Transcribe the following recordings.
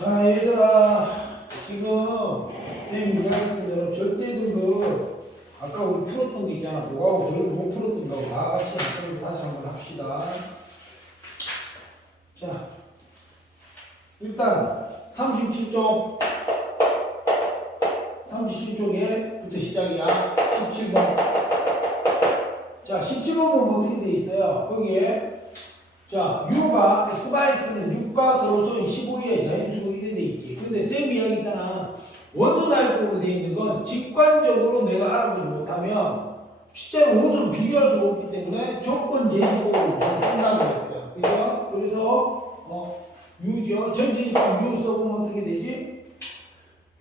자, 얘들아, 지금 쌤이 이야기했던 대로 절대 등급 아까 우리 풀었던 게 있잖아. 그거하고 별로 못 풀었던 거 다 같이 다시 한번 합시다. 자, 일단 37쪽 37쪽에부터 시작이야. 17번. 자, 17번은 어떻게 돼 있어요? 거기에 자, U가 X/X는 6과 서로소인 15의 자연수로 이래 돼 있지. 근데 쌤이 이야기했잖아. 원소 나열법으로 돼 있는 건 직관적으로 내가 알아보지 못하면 실제로 원소를 비교할 수가 없기 때문에 조건 제시법을 우선 쓴다고 했어요. 그죠? 그래서 U죠. 전체 입장 U 써보면 어떻게 되지?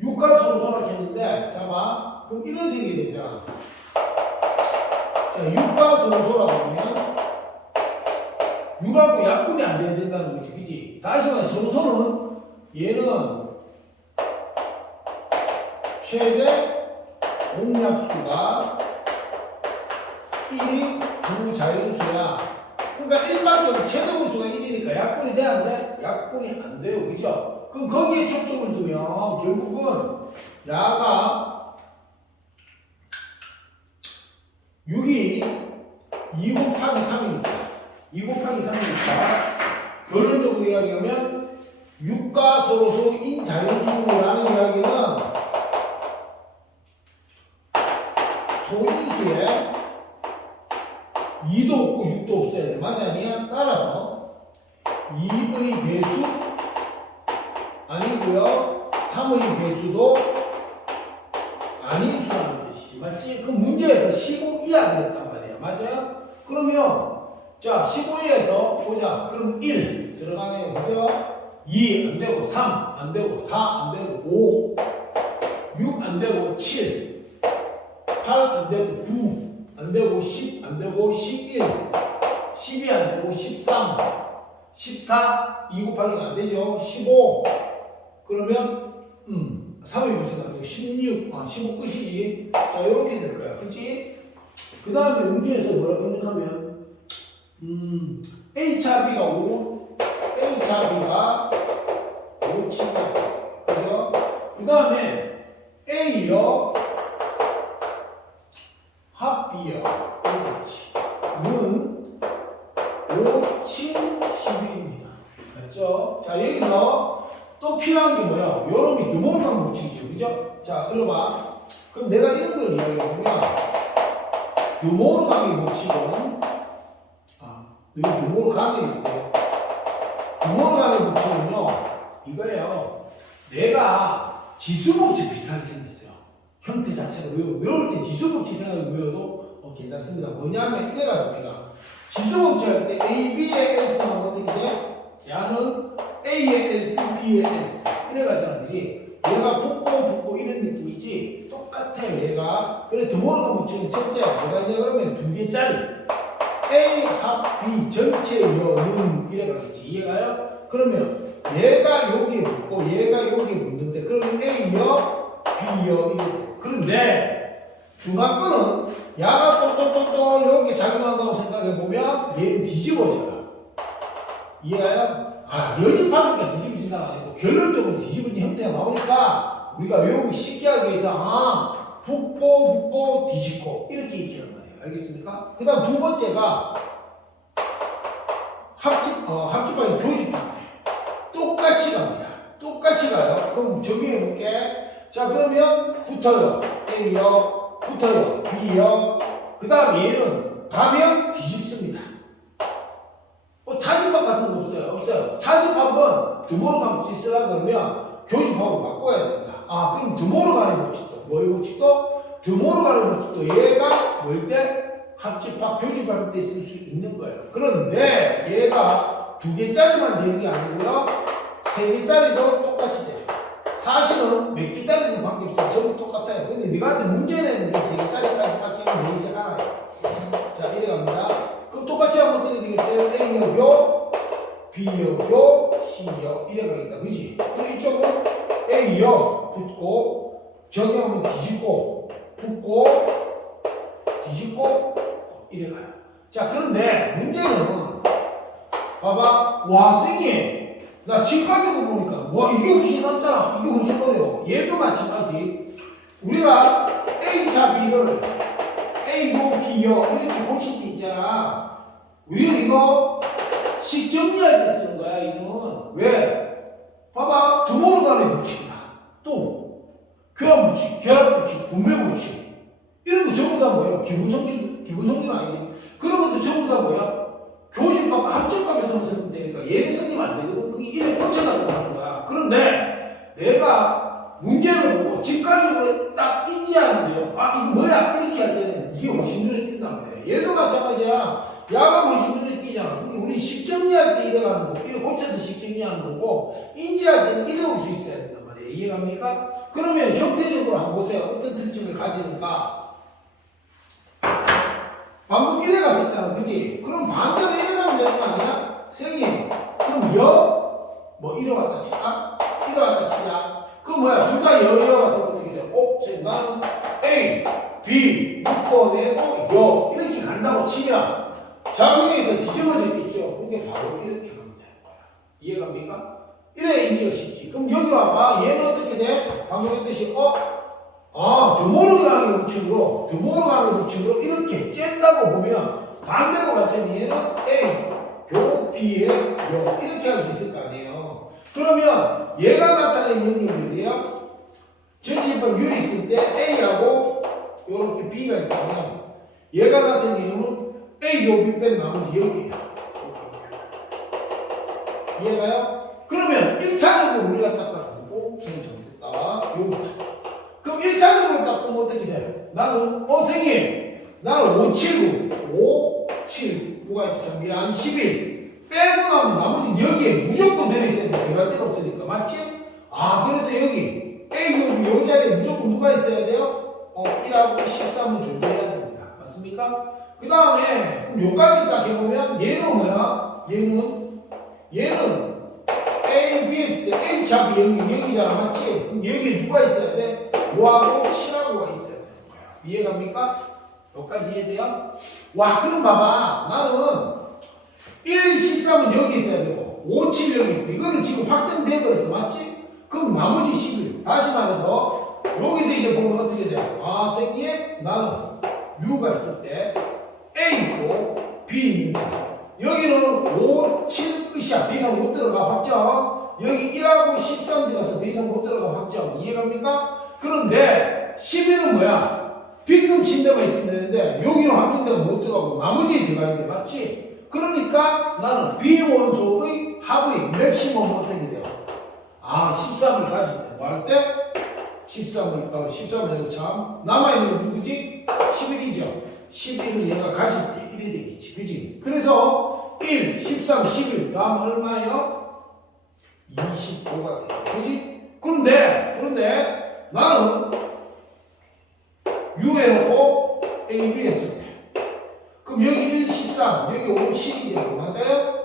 6과 서로소라 했는데 자 봐. 그럼 이런 식이 되잖아. 자, 6과 서로소라고 하면 6하고 약분이 안 돼야 된다는 거지, 그치? 다시 말해, 서로소는 얘는 최대 공약수가 1인 두 자연수야. 그러니까 일반적으로 최대 공수가 1이니까 약분이 돼야 안 돼? 약분이 안 돼요, 그죠? 그럼 거기에 초점을 두면 결국은 야가 6이 2 곱하기 3이니까 2 곱하기 3이니까 결론적으로 이야기하면 6과 서로소인 자연수라는 이야기는 소인수에 2도 없고 6도 없어야 돼. 맞아 아니야? 따라서 2의 배수 아니고요 3의 배수도 아닌 수라는 뜻이지. 맞지? 그 문제에서 15 이하 그랬단 말이야. 맞아요? 그러면 자, 15에서 보자. 그럼 1 들어가네요. 그죠? 2 안 되고 3 안 되고 4 안 되고 5 6 안 되고 7 8 안 되고 9 안 되고 10 안 되고 11 12 안 되고 13 14 2 곱하기가 안 되죠. 15 그러면 3이 무슨 안 되고 16 15 끝이지. 자, 이렇게 될 거야. 그치? 그 다음에 문제에서 뭐라고 생각하면 A차 B가 5, A차 B가 5, 7가 됐어. 그죠? 그 다음에 A여, 합 B여. 그렇지. 는 5, 7, 11입니다. 맞죠? 자, 여기서 또 필요한 게 뭐야? 요놈이 드모르간 법칙이죠. 그죠? 자, 들어봐. 그럼 내가 이런 걸 이야기해보면, 드모르간의 법칙은 여기 드모르간이 있어요. 드모르간의 법칙은요, 이거예요. 내가 지수법칙 비슷하게 생겼어요. 형태 자체가 외울 때 지수법칙 생각을 외워도 괜찮습니다. 뭐냐면 이래가지고 내가 지수법칙 할 때 A, B의 S는 어떻게 돼? 야는 A의 S, B의 S 이래가지고 그지? 얘가 붙고 이런 느낌이지 똑같아 얘가. 그래 드모르간 법칙은 첫째 뭐가 있냐 그러면 두 개짜리 A 합 B 전체 여는 이래가겠지. 이해가요? 그러면 얘가 여기에 붙고 얘가 여기에 붙는데 그러면 A 여 B 여 이래. 그런데 중학교는 야가 똘똘똘똘 여기 작용한다고 생각해보면 얘는 뒤집어져요. 이해가요? 여집하니까 뒤집어진다가 아니고 결론적으로 뒤집어진 형태가 나오니까 우리가 외우기 쉽게 하기 위해서 붙고 뒤집고 이렇게 익히는 거예요. 알겠습니까? 그 다음 두 번째가 합집하기 교집합 똑같이 갑니다. 똑같이 가요. 그럼 적용해볼게. 자, 그러면 붙어요. A요, 붙어요. B요. 그 다음 얘는 가면 뒤집습니다. 차집합 같은 거 없어요. 없어요. 차집합은 드모르간 법칙 쓰라 그러면 교집합으로 바꿔야 된다. 그럼 드모르간의 법칙도 뭐의 법칙도? 드모르간의 법칙도 얘가 뭘 때? 합집합, 교집합 때 쓸 수 있는 거예요. 그런데 얘가 두 개짜리만 되는 게 아니고요. 세 개짜리도 똑같이 돼요. 사실은 몇 개짜리는 관계없어요. 전부 똑같아요. 근데 네가 문제 내는 게 세 개짜리까지 바뀌면 내지 않아요. 자, 이래 갑니다. 그럼 똑같이 하면 어떻게 되겠어요? A여 교, B여 교, C여 이래 가겠다. 그지? 그럼 이쪽은 A여 붙고 적용하면 뒤집고 붙고 뒤집고 이래 가요. 자, 그런데 문제는 봐봐. 와, 선생님 나 직관적으로 보니까 와 이게 훨씬 낫잖아. 이게 훨씬 어려워. 얘도 마찬가지. 우리가 A차 B를 A요 B요 이렇게 고칠 때 있잖아. 우리는 이거 식 정리할 때 쓰는 거야. 이거는 왜? 봐봐. 두모로 간의 법칙이다. 또 교합 법칙, 결합 법칙, 분배 법칙 이런 거 전부 다 뭐야? 기본 성질 아니지. 그런 것도 전부 다 뭐야? 교집합 합집합에서만 쓰면 되니까 얘네 성립 안 되거든. 그게 이래 고쳐가지고 하는 거야. 그런데 내가 문제를 보고 직관적으로 딱 인지하는데요. 아 이거 뭐야? 이렇게 할 때는 이게 훨씬 눈에 띈단 말이야. 얘도 마찬가지야. 야가 훨씬 눈에 띄잖아. 그게 우리 식정리할 때 이래 가는 거고 이래 고쳐서 식정리하는 거고 인지할 때는 이래 올 수 있어야 된단 말이야. 이해갑니까? 그러면 형태적으로 한번 보세요. 어떤 특징을 가지는가? 방금 이래 갔었잖아. 그치? 그럼 반대로 이래 가면 되는 거 아니야? 선생님, 그럼 뭐 이래 왔다 치자? 이래 왔다 치자? 그럼 뭐야? 둘 다 여여 같은 거 어떻게 돼? 선생님, 나는 A, B, 6번에 여. 이렇게 간다고 치면 작용에서 뒤집어져 있죠? 그게 바로 이렇게 가면 되는 거야. 이해갑니까? 이래 인지가 쉽지. 그럼 여기 와봐. 얘는 어떻게 돼? 방금 했듯이, 드모르 가는 법칙으로 이렇게 짠다고 보면 반대로 갈 때는 얘는 A, 교, B의 요 이렇게 할 수 있을 거 아니에요. 그러면 얘가 나타낸 영역인데요. 전지집합 U에 있을 때 A하고 이렇게 B가 있다면 얘가 나타낸 영역은 A, 교, B 뺀 나머지 여기에요. 이해가요? 그러면 1차적으로 우리가 딱 봐도 잘못됐다. 여기다. 그럼 1차적으로 딱 보면 어떻게 돼? 나는, 선생님, 나는 579가 있죠. 미안, 11. 빼고 나면 나머지 여기에 무조건 들어있어야 돼. 들어갈 데가 없으니까. 맞지? 그래서 여기, A, 요 자리에 무조건 누가 있어야 돼요? 1하고 13은 존재해야 됩니다. 맞습니까? 그 다음에, 그럼 요까지 딱 해보면, 얘는 뭐야? 얘는 A, B 했을 때 H하고 0이잖아. 맞지? 그럼 여기에 누가 있어야 돼? 5하고 7하고가 있어야 되는 거야. 이해갑니까? 여기까지 이해돼요? 와, 그럼 봐봐. 나는 1, 13은 여기 있어야 되고 5, 7 여기 있어. 이거는 지금 확정돼 버렸어. 맞지? 그럼 나머지 11. 다시 말해서 여기서 이제 보면 어떻게 돼? 선생님, 나는 U가 있을 때 A 있고 B 있는데 여기는 5, 7 끝이야. 더 이상 못 들어가. 확정. 여기 1하고 13 들어가서 더 이상 못 들어가. 확정. 이해갑니까? 그런데 11은 뭐야? 빈금 데가 있으면 되는데 여기는 확정되가 못 들어가고 나머지에 들어가야 돼. 맞지? 그러니까 나는 비원소의 합의 맥시멈은 어떻게 돼요? 13을 가질 때 뭐 할 때? 13은 참 남아있는 건 누구지? 11이죠. 11을 얘가 가질 때 이래 되겠지. 그지? 그래서 1, 13, 11 다음 얼마예요? 25가 돼요. 그지? 그런데 나는 U 해놓고 A, B 했을 때 그럼 여기 1, 13 여기 5, 7이 되고 맞아요?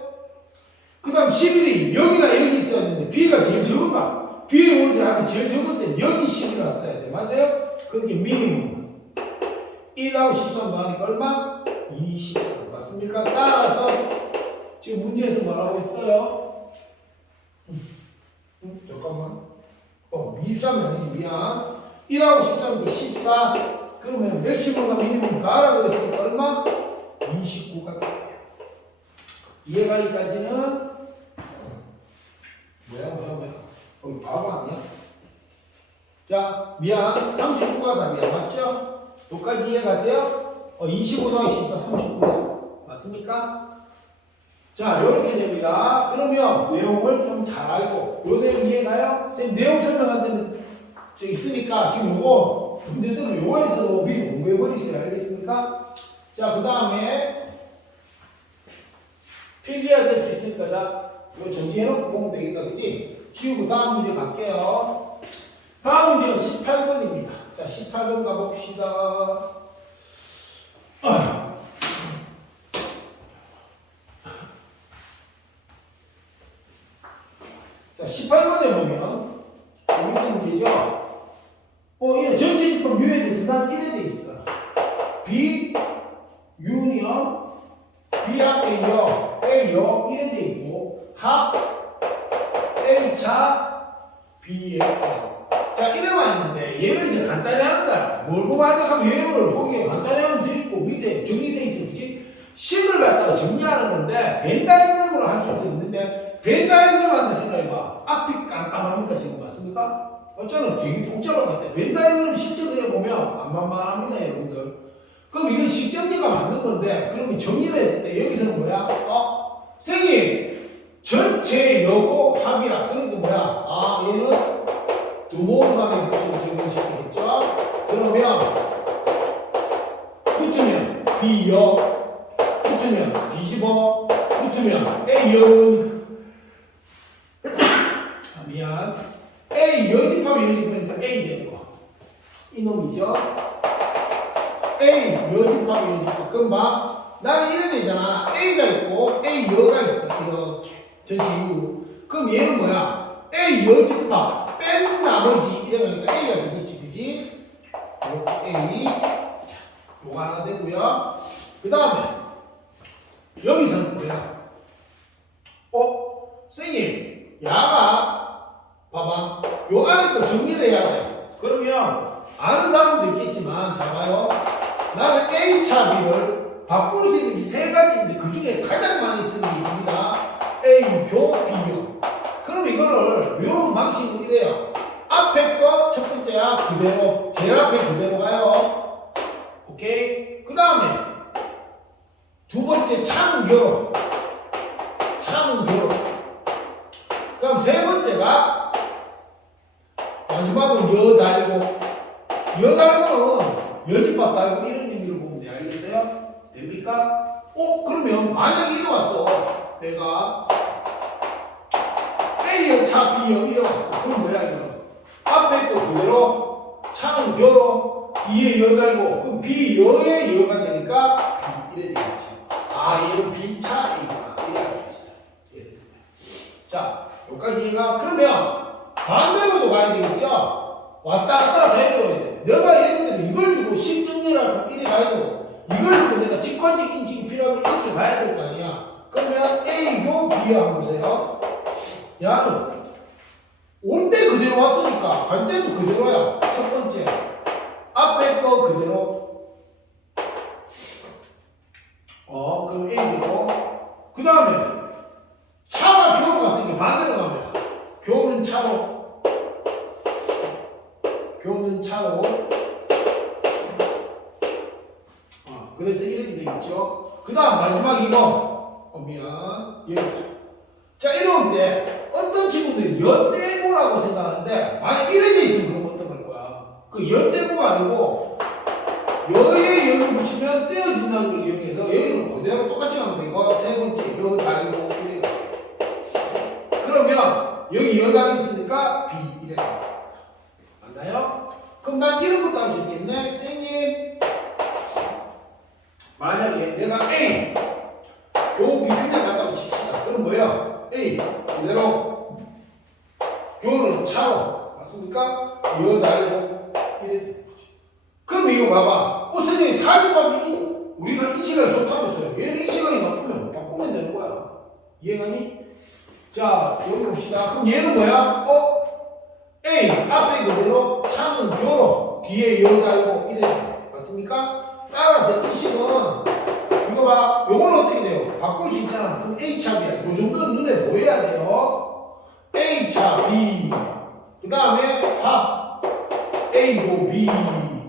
그 다음 11이 여기나 여기 있어야 되는데 B가 제일 적은가? B의 원소의 합이 제일 적을 때 여기 11이 써야 돼. 맞아요? 그게 미니멈 1하고 13 더하니까 얼마? 23 맞습니까? 따라서 지금 문제에서 뭐라고 했어요? 잠깐만 23이 아니지 미안 1하고 13도 14 그러면 맥시멈과 미니멈 다 하라 그랬으니까 얼마? 29가 돼요. 이해가기까지는 뭐야 거기 바보 아니야? 자 미안 39가 답이야 맞죠? 여기까지 이해가세요? 25 더하기 14 39야 맞습니까? 자 이렇게 됩니다. 그러면 내용을 좀 잘 알고 요 내용 이해가요? 쌤 내용 설명한 데는 저 있으니까 지금 요거 문제들은 요거에서도 미리 공부해버리세요. 알겠습니까? 자 그 다음에 필기해야 될 수 있으니까 자 이거 정지해놓고 보면 되겠다. 그치? 지우고 다음 문제 갈게요. 다음 문제가 18번입니다. 자 18번 가봅시다. 자 18번에 보면 이렇게 문제죠. 이래 전체집합 U에 대해서 난 이래 돼 있어. B 유니언 B 합 A요 A요 이래 돼 있고 합 A차 B의 자, 이래만 있는데 얘를 이제 간단히 하는 거야. 뭘 보고 하자 하면 얘를 거기에 간단히 하면 돼 있고 밑에 정리돼 있으면 그치? 식을 갖다가 정리하는 건데 벤 다이어그램으로 할 수도 있는데 벤 다이어그램 한다 생각해봐. 앞이 깜깜합니까 지금 맞습니까? 어쩌면 되게 복잡한 것 같아. 벤 다이어그램 실제 그려보면 안 만만합니다 여러분들. 그럼 이건 식정리가 맞는 건데 그러면 정리를 했을 때 여기서는 뭐야? 선생님 전체 여고 합이야. 그리고 뭐야? 얘는 두모르간에 붙이고 적용시키겠죠? 그러면 붙으면 B여 붙으면 뒤집어 붙으면 A여 미안 A 여집하면 여집하니까 A 되는 거 이놈이죠? A 여집하면 여집하 그럼 막 나는 이래 되잖아 A가 있고 A 여가 있어 이렇게 전체 U 그럼 얘는 뭐야? A 여집합 뺀 나머지 이래가니까 A가 되겠지 그지? A 요거 하나 되고요 그 다음에 여기서는 뭐야? 선생님 야가 봐봐 요 안에 또 정리를 해야 돼 그러면 아는 사람도 있겠지만 자 봐요 나는 A차 B를 바꿀 수 있는 게 세 가지인데 그 중에 가장 많이 쓰는 게 이겁니다 A 교 B요 그럼 이거를 외우는 방식은 이래요 앞에 거 첫 번째야 그대로 제일 앞에 그대로 가요 오케이 그 다음에 두 번째 차는 결호 그럼 세 번째가 마지막은 여 달고는 여집합 달고 이런 의미로 보면 돼 알겠어요? 됩니까? 그러면 만약 이래 왔어 내가 A여 차 B여 이래 왔어 그럼 뭐야 이거 앞에 거 그대로 차는 결호 뒤에 여 달고 그럼 B여의 여가 되니까 B 이래 되겠지 얘는 B차 A구나 이래 할 수 있어요 예를 들면 자 여기까지 얘가 그러면 반대로도 가야 되겠죠 왔다 갔다 자유로워야 돼 내가 예를 들어 이걸 주고 실정리라고 이래 가야 되고 이걸 주고 내가 직관적 인식이 필요하면 이렇게 가야 될 거 아니야 그러면 A교 B야 한번 보세요 야는 올 때 그대로 왔으니까 갈 때도 그대로야 첫 번째 앞에 거 그대로 그럼 A 되고 그 다음에 차가 교로 갔으니까 반대로 가면 교는 차로 그래서 이렇게 되겠죠 그 다음 마지막 이거 미안 여기 자 이럴 때 어떤 친구들이 연대고라고 생각하는데 만약 이래 돼 있으면 그럼 어떤 걸 거야 그 연대고가 아니고 여에 여를 붙이면 떼어준다는 걸 이용해서 여기는 그대로 똑같이 가면 되고 세 번째 여 달고 이래 갔어요 그러면 여기 여 달이 있으니까 B 이래 갑니다 맞나요? 그럼 난 이런 것도 할 수 있겠네 선생님 만약에 내가 A 교 B 그냥 갖다 붙입시다 그럼 뭐야 A 그대로 교는 차로 맞습니까? 여 달고 이래 되는 거지 그럼 이거 봐봐 선생님 사주법이 우리가 이 시간이 좋다면서요 얘는 이 시간이 나쁘면 바꾸면 되는 거야 이해가니? 자 여기 봅시다 그럼 얘는 뭐야? A 앞에 그대로 차는 교로 뒤에 여 달고 이래 돼 맞습니까? 따라서 이 식은 이거 봐 요건 어떻게 돼요? 바꿀 수 있잖아 그럼 A차 B야 요 정도는 눈에 보여야 돼요 A차 B 그 다음에 합 A고 B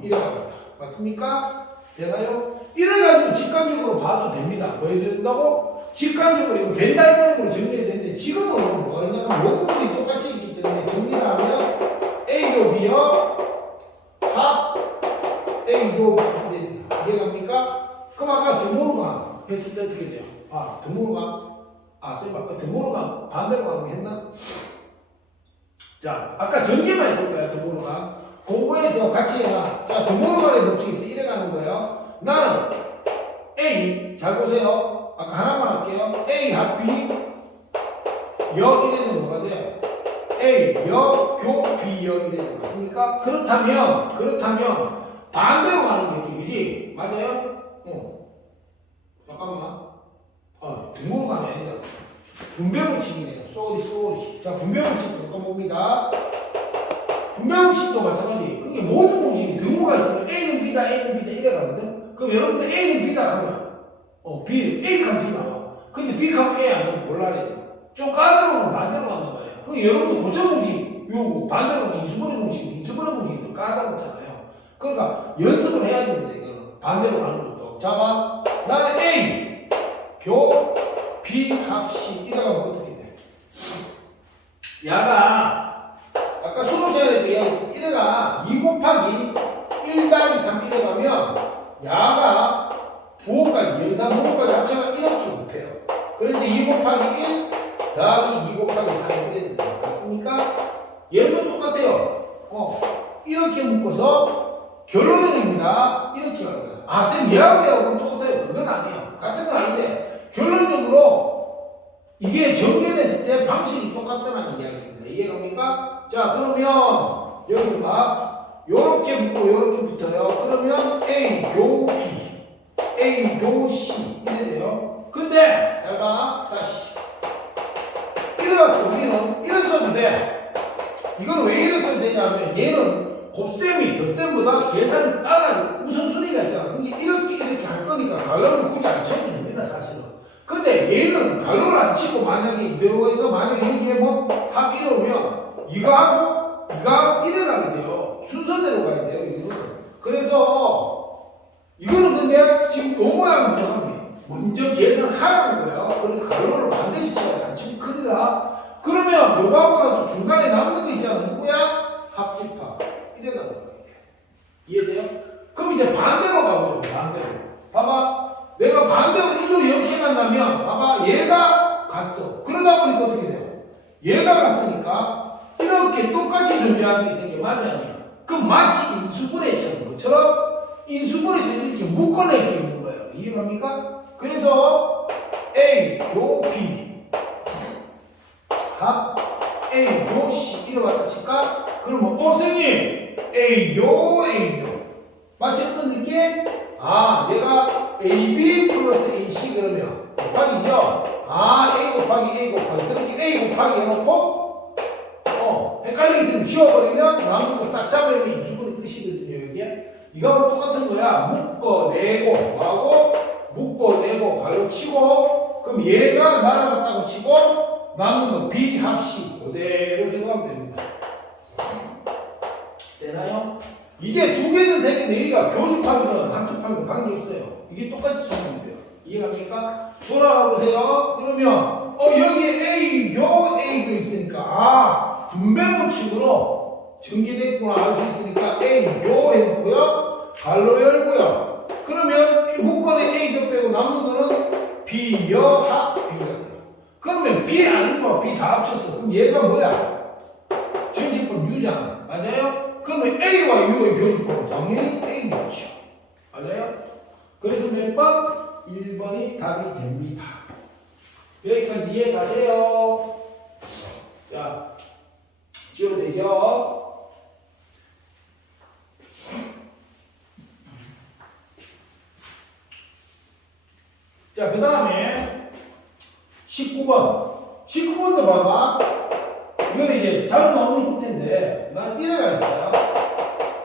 이래 갑니다 맞습니까? 되나요? 이래가지고 직관적으로 봐도 됩니다 뭐 해야 된다고? 직관적으로 이거 벤 다이어그램으로 정리해야 되는데 지금은 뭐가 있냐 하면 요 부분이 똑같이 있기 때문에 정리를 하면 A고 B요 합 A고 B 이래 돼요 이해갑니까? 그럼 아까 드모르간 했을 때 어떻게 돼요? 드모르간 쌤 아까 드모르간 반대로 가는 거 했나? 자 아까 전개만 했을 거야 드모르간 공부해서 같이 해라 자 드모르간의 법칙에서 이래 가는 거예요 나는 A 잘 보세요 아까 하나만 할게요 A 합 B 여 이래는 뭐가 돼요? A 여 교 B 여 이래는 맞습니까? 그렇다면 반대로 가는 거지 그지? 맞아요? 잠깐만 등호로 가면 아니다 분배 법칙이네요. 쏘리. 자, 분배 법칙 봅니다. 분배 법칙도 마찬가지. 그게 모든 공식이 등호가 있으면 A는 B다, 이래 가거든. 그럼 여러분들 A는 B다 하면 B, A 칸 B 나와. 근데 B 칸 A 안 나오면 곤란해져. 좀 까다로우면 반대로 간단 말이에요. 그 여러분들 고쳐 공식 요거 반대로 가면 인수분해 공식이 더 까다롭잖아요. 그러니까 연습을 해야 됩니다. 이거는 반대로 가는 것도. 자, 봐. 나는 A 교 B 합 C 이래가면 어떻게 돼? 야가 아까 수능 시간에도 이야기했죠. 이래가 2 곱하기 1 더하기 3 이래가면 야가 부호까지 연산 부호까지 합쳐가 이렇게 곱해요. 그래서 2 곱하기 1 더하기 2 곱하기 3이 이래 됩니다. 맞습니까? 얘도 똑같아요. 이렇게 묶어서 결론입니다. 이렇게 가는 거예요. 아, 쌤 얘하고 똑같아요. 그건 아니에요. 같은 건 아닌데 결론적으로 이게 전개됐을 때 방식이 똑같다는 이야기입니다. 이해갑니까? 자, 그러면 여기서 봐. 요렇게 묶고 요렇게 붙어요. 그러면 A 교 B, A 교 C 이래 돼요. 근데 잘 봐. 다시 이래가지고 우리는 이래 써도 돼. 이건 왜 이래 써도 되냐면 얘는 곱셈이 덧셈보다 계산이 빨라요. 우선순위가 있잖아. 그게 이렇게 할 거니까 갈로를 굳이 안 쳐도 됩니다, 사실은. 근데 얘는 갈로를 안 치고 만약에 이대로 해서 만약에 이렇게 합 이러면 이거하고 이래 가게 돼요. 순서대로 가야 돼요, 이거는. 그래서 이거는 근데 지금 요 모양 먼저 하면 먼저 계산하라는 거예요. 그래서 갈로를 반드시 쳐야 안 치면 큰일 나. 그러면 요거하고 나서 중간에 남는 거 있잖아. 누구야? 합집합. 이래 가는 거예요. 이해돼요? 그럼 이제 반대로 가보죠. 반대로. 봐봐. 내가 반대로 일로 이렇게 간다면 봐봐. 얘가 갔어. 그러다 보니까 어떻게 돼요? 얘가 갔으니까 이렇게 똑같이 존재하는 게 생겨. 맞아, 아니야? 그럼 마치 인수분해처럼 것처럼 인수분해처럼 이렇게 묶어낼 수 있는 거예요. 이해갑니까? 그래서 A 교 B 합 A 교 C 이래 왔다 칠까? 그러면 선생님 A요 마치 어떤 느낌? 아, 얘가 AB 플러스 AC 그러면 곱하기죠? 아, A 곱하기 그렇게 A 곱하기 해놓고 헷갈리게 있으면 지워버리면 남은 거 싹 잡아내면 인수분해 끝이거든요. 이게 이거하고 똑같은 거야. 묶어내고 하고 묶어내고 갈로 치고 그럼 얘가 날아갔다고 치고 남은 거 B 합 C 그대로 기억하면 됩니다. 되나요? 이게 두 개든 세 개든 여기가 교집합이든 합집합이든 관계없어요. 이게 똑같이 적용이 돼요. 이해갑니까? 돌아가 보세요. 그러면 여기에 A교 있으니까 분배 법칙으로 전개됐구나 알 수 있으니까 A교 해놓고요. 갈로 열고요. 그러면 이 묶어낸 A교 빼고 남는 거는 B여 합 B가 돼요. 그러면 B 아니고 B 다 합쳤어. 그럼 얘가 뭐야? 전집법 U잖아. 맞아요? 그러면 A와 U의 교집법은 당연히 A겠죠. 맞아요? 그래서 몇 번? 1번이 답이 됩니다. 여기까지 이해 가세요. 자, 지워도 되죠? 자, 그 다음에 19번도 봐봐. 이거는 이제 잘 나오는 힌트인데, 난 이래가 있어요.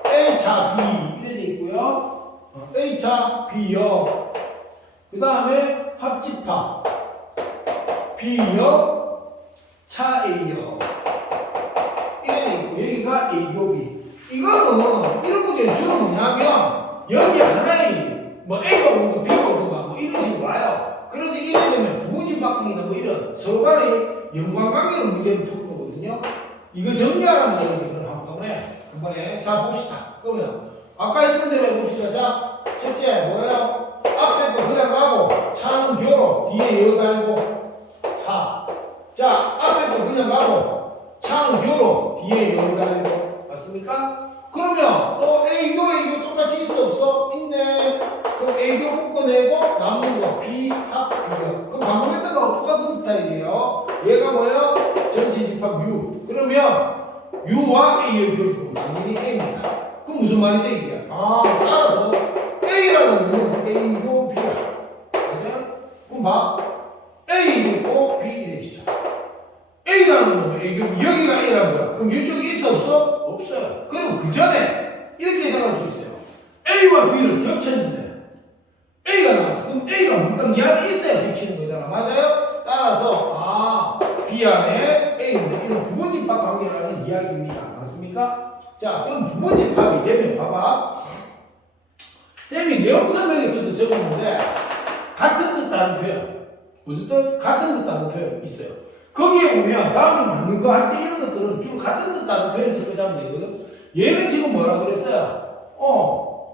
A차 B 이래 돼 있고요. A차 B요. 그 다음에 합집합 B요 차 A요 이래 돼 있고 여기가 A교 B. 이거는 이런 문제는 주로 뭐냐면 여기 하나에 뭐 A가 오고 B가 오고 뭐 이런 식으로 와요. 그래서 이래 되면 부호집합이나 뭐 이런 서로 간의 연관관계로 문제를 푸는 거거든요. 이거 정리하라는 얘기지. 그럼 한번에 자 봅시다. 그러면 아까 했던 대로 해봅시다. 자, 첫째 뭐예요? 앞에 거 그냥 가고 차는 교로 뒤에 여 달고 합. 자, 앞에 거 그냥 가고 차는 교로 뒤에 여 달고 맞습니까? 그러면 A교 똑같이 있어 없어? 있네. 그럼 A교 묶어내고 남는 거 B 합 B요. 그럼 방금 했던 거하고 똑같은 스타일이에요. 얘가 뭐예요? 전체 집합 U. 그러면 U와 A의 교집합은 당연히 A입니다. 그럼 무슨 말이 돼 이게? 따라서 A라는 거는 A고 B야. 맞아? 그럼 봐. A고 B 이래 있어. 여기가 A라는 거야. 그럼 이쪽에 있어 없어? 없어요. 그럼 그 전에 이렇게 생각할 수 있어요. A와 B를 겹쳤는데 A가 나왔어. 그럼 A가 뭔가 이 안에 있어야 겹치는 거잖아. 맞아요? 따라서 B 안에 A인데 이런 부분집합 관계라는 이야기입니다. 맞습니까? 자, 그럼 부분집합이 되면 봐봐. 쌤이 내용 설명에서도 적었는데 같은 뜻 다른 표현. 무슨 뜻? 같은 뜻 다른 표현 있어요. 거기에 보면 다음 중 맞는 거 할 때 이런 것들은 주로 같은 뜻 다른 표현에서 끄자면 되거든. 얘는 지금 뭐라 그랬어요?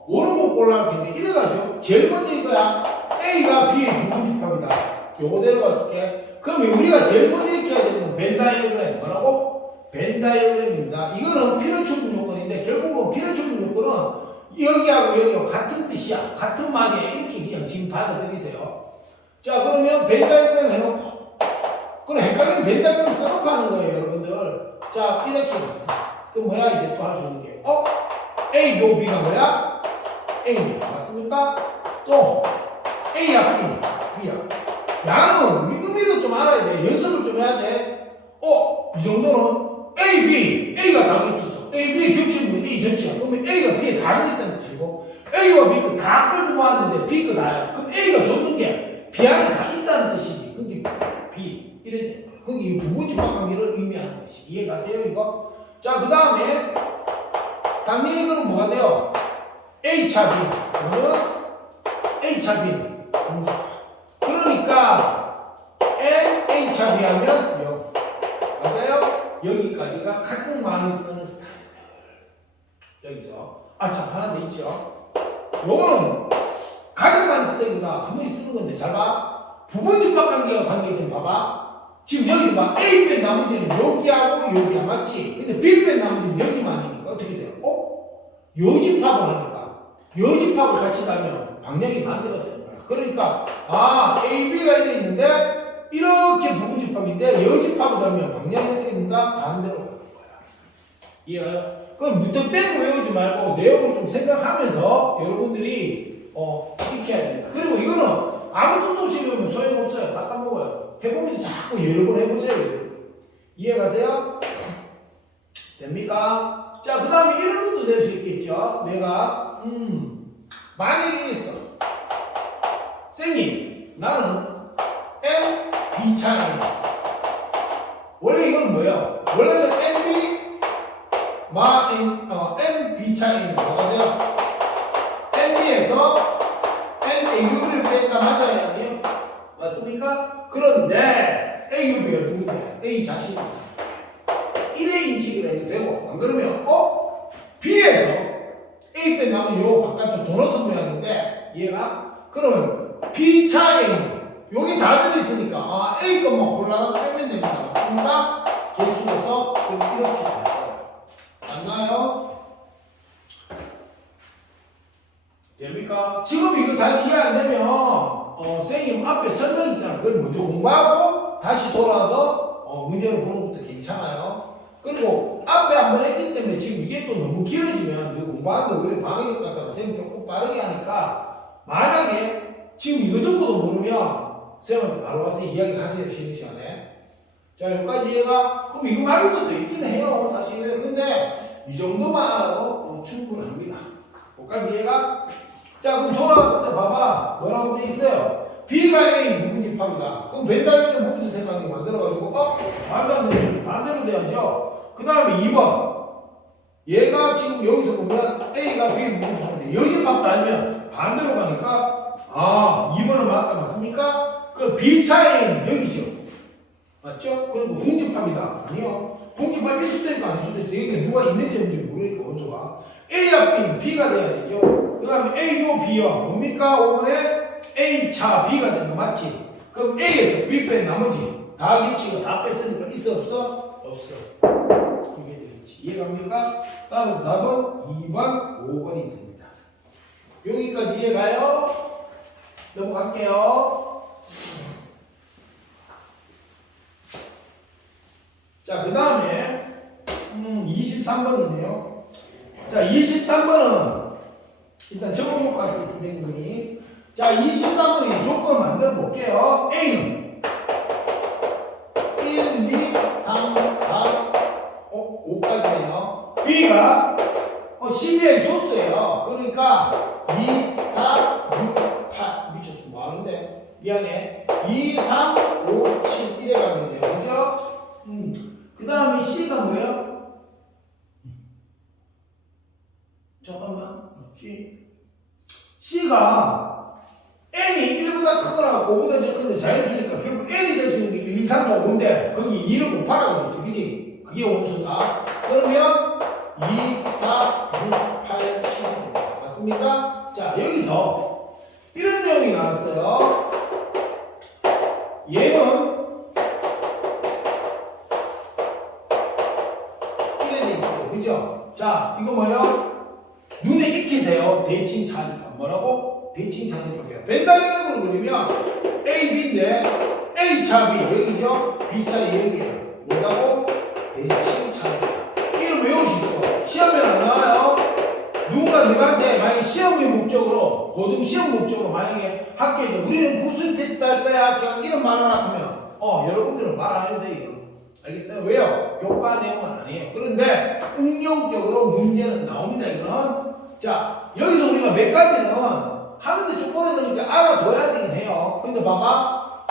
옳은 거 골라 했는데 이래가지고 제일 먼저 이거야. A가 B의 부분집합이다. 요거 내려가 줄게. 그러면 우리가 제일 먼저 이렇게 해야 되는 건 벤 다이어그램. 뭐라고? 벤 다이어그램입니다. 이거는 필요 충분 요건인데 결국은 필요 충분 요건은 여기하고 여기하고 같은 뜻이야. 같은 말이야. 이렇게 그냥 지금 받아들이세요. 자, 그러면 벤 다이어그램 해놓고 그럼 헷갈리면 벤 다이어그램 써놓고 하는 거예요, 여러분들. 자, 이렇게 했어. 그럼 뭐야? 이제 또 할 수 있는 게 A, 요 B가 뭐야? A냐. 맞습니까? 또 A야, B야. 나는 의미도 좀 알아야 돼. 연습을 좀 해야 돼. 이 정도는 A, B, A가 다 겹쳤어. A, B의 겹치는 A 전체야. 그러면 A가 B에 다르겠다는 뜻이고 A와 B가 다 끌고 모았는데 B 거 다야. 그럼 A가 줬는 게 B 안에 다 있다는 뜻이지. 그게 B 이래. 그게 부분집합 관계를 의미하는 것이. 이해가세요 이거? 자, 그 다음에 당연히 이거는 뭐가 돼요? A차 B. 이거는 A차 B는 그러니까 N A차 B 하면 0. 맞아요? 여기까지가 가장 많이 쓰는 스타일들. 여기서 참 하나 더 있죠. 요거는 가장 많이 쓸 때보다 한 번씩 쓰는 건데 잘 봐. 부분집합 관계가 관계된 봐봐. 지금 여기서 봐. A 뺀 나머지는 여기하고 여기야. 맞지? 근데 B 뺀 나머지는 여기만이니까 어떻게 돼요? 여집합을 하니까 여집합을 같이 가면 방향이 반대가 되는 거야. 그러니까 A, B가 이래 있는데 이렇게 부분집합인데 여집합을 하면 방향이 어떻게 된다? 반대로 가는 거야. 이해가요? 그럼 무턱대고 외우지 말고 내용을 좀 생각하면서 여러분들이 익혀야 됩니다. 그리고 이거는 아무 뜻도 없이 외우면 소용없어요. 다 까먹어요. 해보면서 자꾸 여러 번 해보세요. 이해가세요? 됩니까? 자, 그 다음에 이런 것도 낼 수 있겠죠. 내가 만약에 있어. 쌤이 나는 N, B 차이다. 원래 이건 뭐예요? 원래는 NB N, B 차이는 뭐가 돼요? NB에서 NAU를 뺀다 맞아야 돼요? 맞습니까? 그런데 AUB가 누군데? A 자신이잖아. 1의 인식이 해도 되고, 안 그러면 B에서 A 빼 나면 요 바깥쪽 도너스 모양인데 얘가 그러면 B 차 A는 여기 다 들어있으니까 A 것만 홀라당 빼면 됩니다. 맞습니까? 개수로서 이렇게 될 거예요. 맞나요? 됩니까? 지금 이거 잘 이해 안 되면 선생님 앞에 설명 있잖아. 그걸 먼저 공부하고 다시 돌아와서 문제를 보는 것도 괜찮아요. 그리고 앞에 한번 했기 때문에 지금 이게 또 너무 길어지면 너 공부하는데 오히려 방해될 것 같다고 선생님 조금 빠르게 하니까 만약에 지금 이거 듣고도 모르면 선생님한테 바로 와서 이야기하세요. 쉬는 시간에. 자, 여기까지 이해가? 그럼 이거 말고도 더 있기는 해요. 사실. 근데 이 정도만 알아도 충분합니다. 여기까지 이해가? 자, 그럼 돌아왔을 때 봐봐. 뭐라고 돼 있어요? B가 A 부분집합이다. 그럼 벤다이어는 무슨 생각이 만들어가지고 말도 안 되는 반대로 돼야죠. 그 다음에 2번. 얘가 지금 여기서 보면 A가 B 부분집합인데 여집합도 아니면 반대로 가니까 2번은 맞다. 맞습니까? 그럼 B차 A는 여기죠. 맞죠? 그리고 공집합이다. 아니요. 공집합일 수도 있고 아닐 수도 있어요. 이게 누가 있는지 없는지 모르니까 원소가. A와 B는 B가 돼야 되죠. 그 다음에 A요 B요. 뭡니까? 5번에 A차 B가 된다. 맞지? 그럼 A에서 B 뺀 나머지 다 겹치고 다 뺐으니까 있어 없어? 없어. 이게 되겠지. 이해갑니까? 따라서 답은 2번, 5번이 됩니다. 여기까지 이해가요? 넘어갈게요. 자, 그 다음에 23번이네요. 자, 23번은 일단 적어놓고 할게요, 선생님이. 자, 23번이 조건을 만들어 볼게요. A는 1, 2, 3, 4, C가 12의 소수예요. 그러니까 2, 4, 6, 8 미쳤어. 뭐 하는데? 미안해. 2, 3, 5, 7 이래 가겠네요. 그죠? 그 다음에 C가 뭐예요? 잠깐만. C가 n이 1보다 크거나 5보다 적은데 자연수니까 결국 n이 될 수 있는 게 1, 2, 3, 4, 5인데 거기 2를 곱하라고 했죠. 그지? 그게 원소다. 그러면 2, 4, 6, 8, 10 맞습니까? 자, 여기서 이런 내용이 나왔어요. 얘는 이래 돼 있어요. 그죠? 자, 이거 뭐예요? 눈에 익히세요. 대칭 차지법. 뭐라고? 대칭 차지법이에요. 벤다이그램으로 그리면 A, B인데 A차 B 여기죠? B차 여기에요. 뭐라고? 대칭 차지법. 이걸 외우십시오. 시험에 안 나와요. 누군가 너한테 만약에 시험의 목적으로 고등 시험 목적으로 만약에 학교에서 우리는 무슨 테스트 할 거야 그냥 이런 말을 하면 여러분들은 말 안 해도 돼요. 알겠어요? 왜요? 교과 내용은 아니에요. 그런데 응용적으로 문제는 나옵니다. 이거는 자 여기서 우리가 몇 가지는 하는데 조건에 그러니까 알아둬야 되긴 해요. 근데 봐봐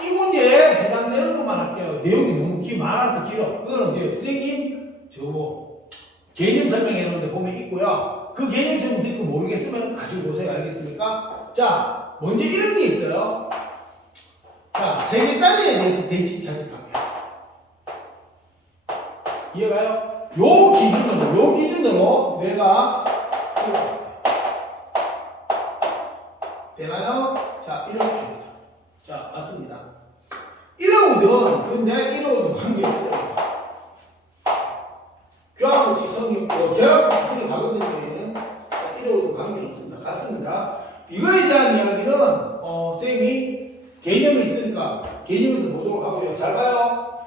이 문제에 해당되는 것만 할게요. 내용이 너무 많아서 길어. 그거는 이제 선생님 저거 개념 설명해 놓는데 보면 있고요. 그 개념 설명 듣고 모르겠으면 가지고 보세요. 알겠습니까? 자 먼저 이런 게 있어요. 자 3개짜리의 대칭 차지법이야. 이해가요? 요 기준으로 내가 되나요? 자, 이렇게. 자, 맞습니다. 이러거든. 근데 이러고도 관계없어요. 교합 지성이 있고, 결합 지성이 가거든요. 얘는. 이러고도 관계는 없습니다. 같습니다. 이거에 대한 이야기는, 쌤이 개념이 있으니까 개념에서 보도록 하고요. 잘 봐요.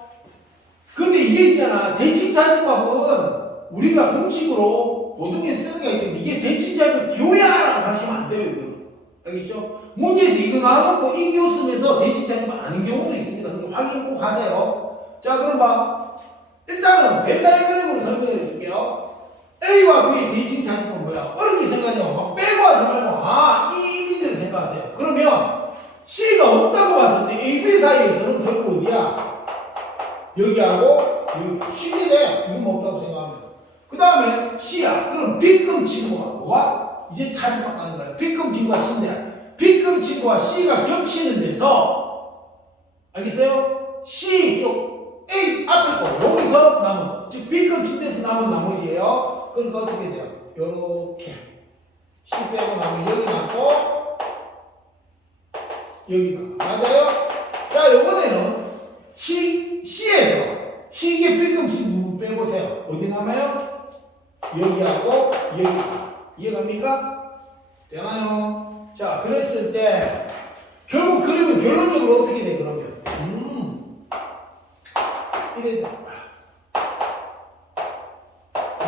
근데 이게 있잖아. 대칭차지법은 우리가 공식으로 고등에 쓰는 게 있기 때문에 이게 대칭차지법 기호야라고 하시면 안 돼요. 이거는. 알겠죠? 문제에서 이거 나와놓고 이 기호 쓰면서 대칭차지법 아닌 경우도 있습니다. 확인 꼭 하세요. 자, 그럼 봐. 일단은 벤다이그램으로 설명해 줄게요. A와 B의 대칭차지법은 뭐야? 어렵게 생각하냐고 막 빼고 하지 말고 이 이미지를 생각하세요. 그러면 C가 없다고 봤을 때 A, B 사이에서는 결국 어디야? 여기하고 여기 쉽게 돼. 이건 없다고 생각하면. 그 다음에 C야. 그럼 B급 친구가 뭐야? 이제 차지법 가는 거야. B급 친구가 C인데 B급 친구와 C가 겹치는 데서 알겠어요? C 쪽 A 앞에 거 여기서 남은 즉 B급 친구에서 남은 나머지예요. 그러니까 어떻게 돼요? 요렇게 C 빼고 나면 여기 남고 여기 남고 맞아요? 자 요번에는 C에서 희귀의 B급씩 부분 빼보세요. 어디 남아요? 여기하고 여기. 이해갑니까? 되나요? 자, 그랬을 때 결국 그러면 결론적으로 어떻게 돼 그러면? 이래 돼.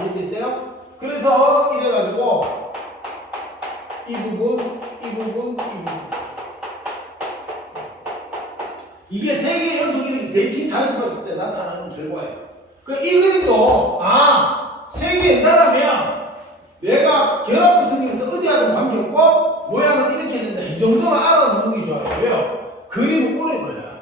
이해되세요? 그래서 이래가지고 이 부분, 이 부분, 이 부분. 이게 3개 연속 이렇게 대칭 차지법했을 때 나타나는 결과예요. 이 그림도 3개 옛날하면 내가 결합을 생기면서 어디하든 관계없고 모양은 이렇게 된다. 이 정도만 알아놓는 게 좋아요. 왜요? 그림은 오래 걸려요.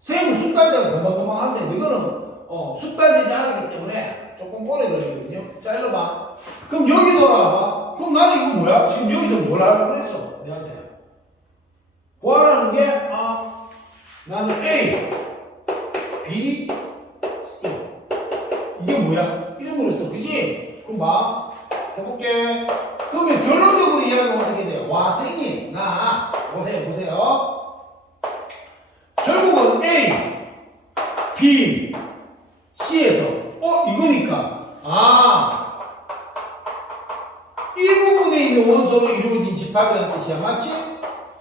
쌤은 숙달제가 금방금방한데 너는 숙달되지 않았기 때문에 조금 오래 걸리거든요. 자, 일로 봐. 그럼 여기 돌아와봐. 그럼 나는 이거 뭐야? 지금 여기서 뭘 하라고 그랬어? 내한테. 구하라는 게 나는 A, B, C. 이게 뭐야? 이름으로써, 그지? 그럼 봐. 해볼게. 그러면 결론적으로 이야기하면 어떻게 돼요? 와생이, 보세요. 결국은 A, B, C에서, 이거니까. 이 부분에 있는 원소로 이루어진 집합이라는 뜻이야. 맞지?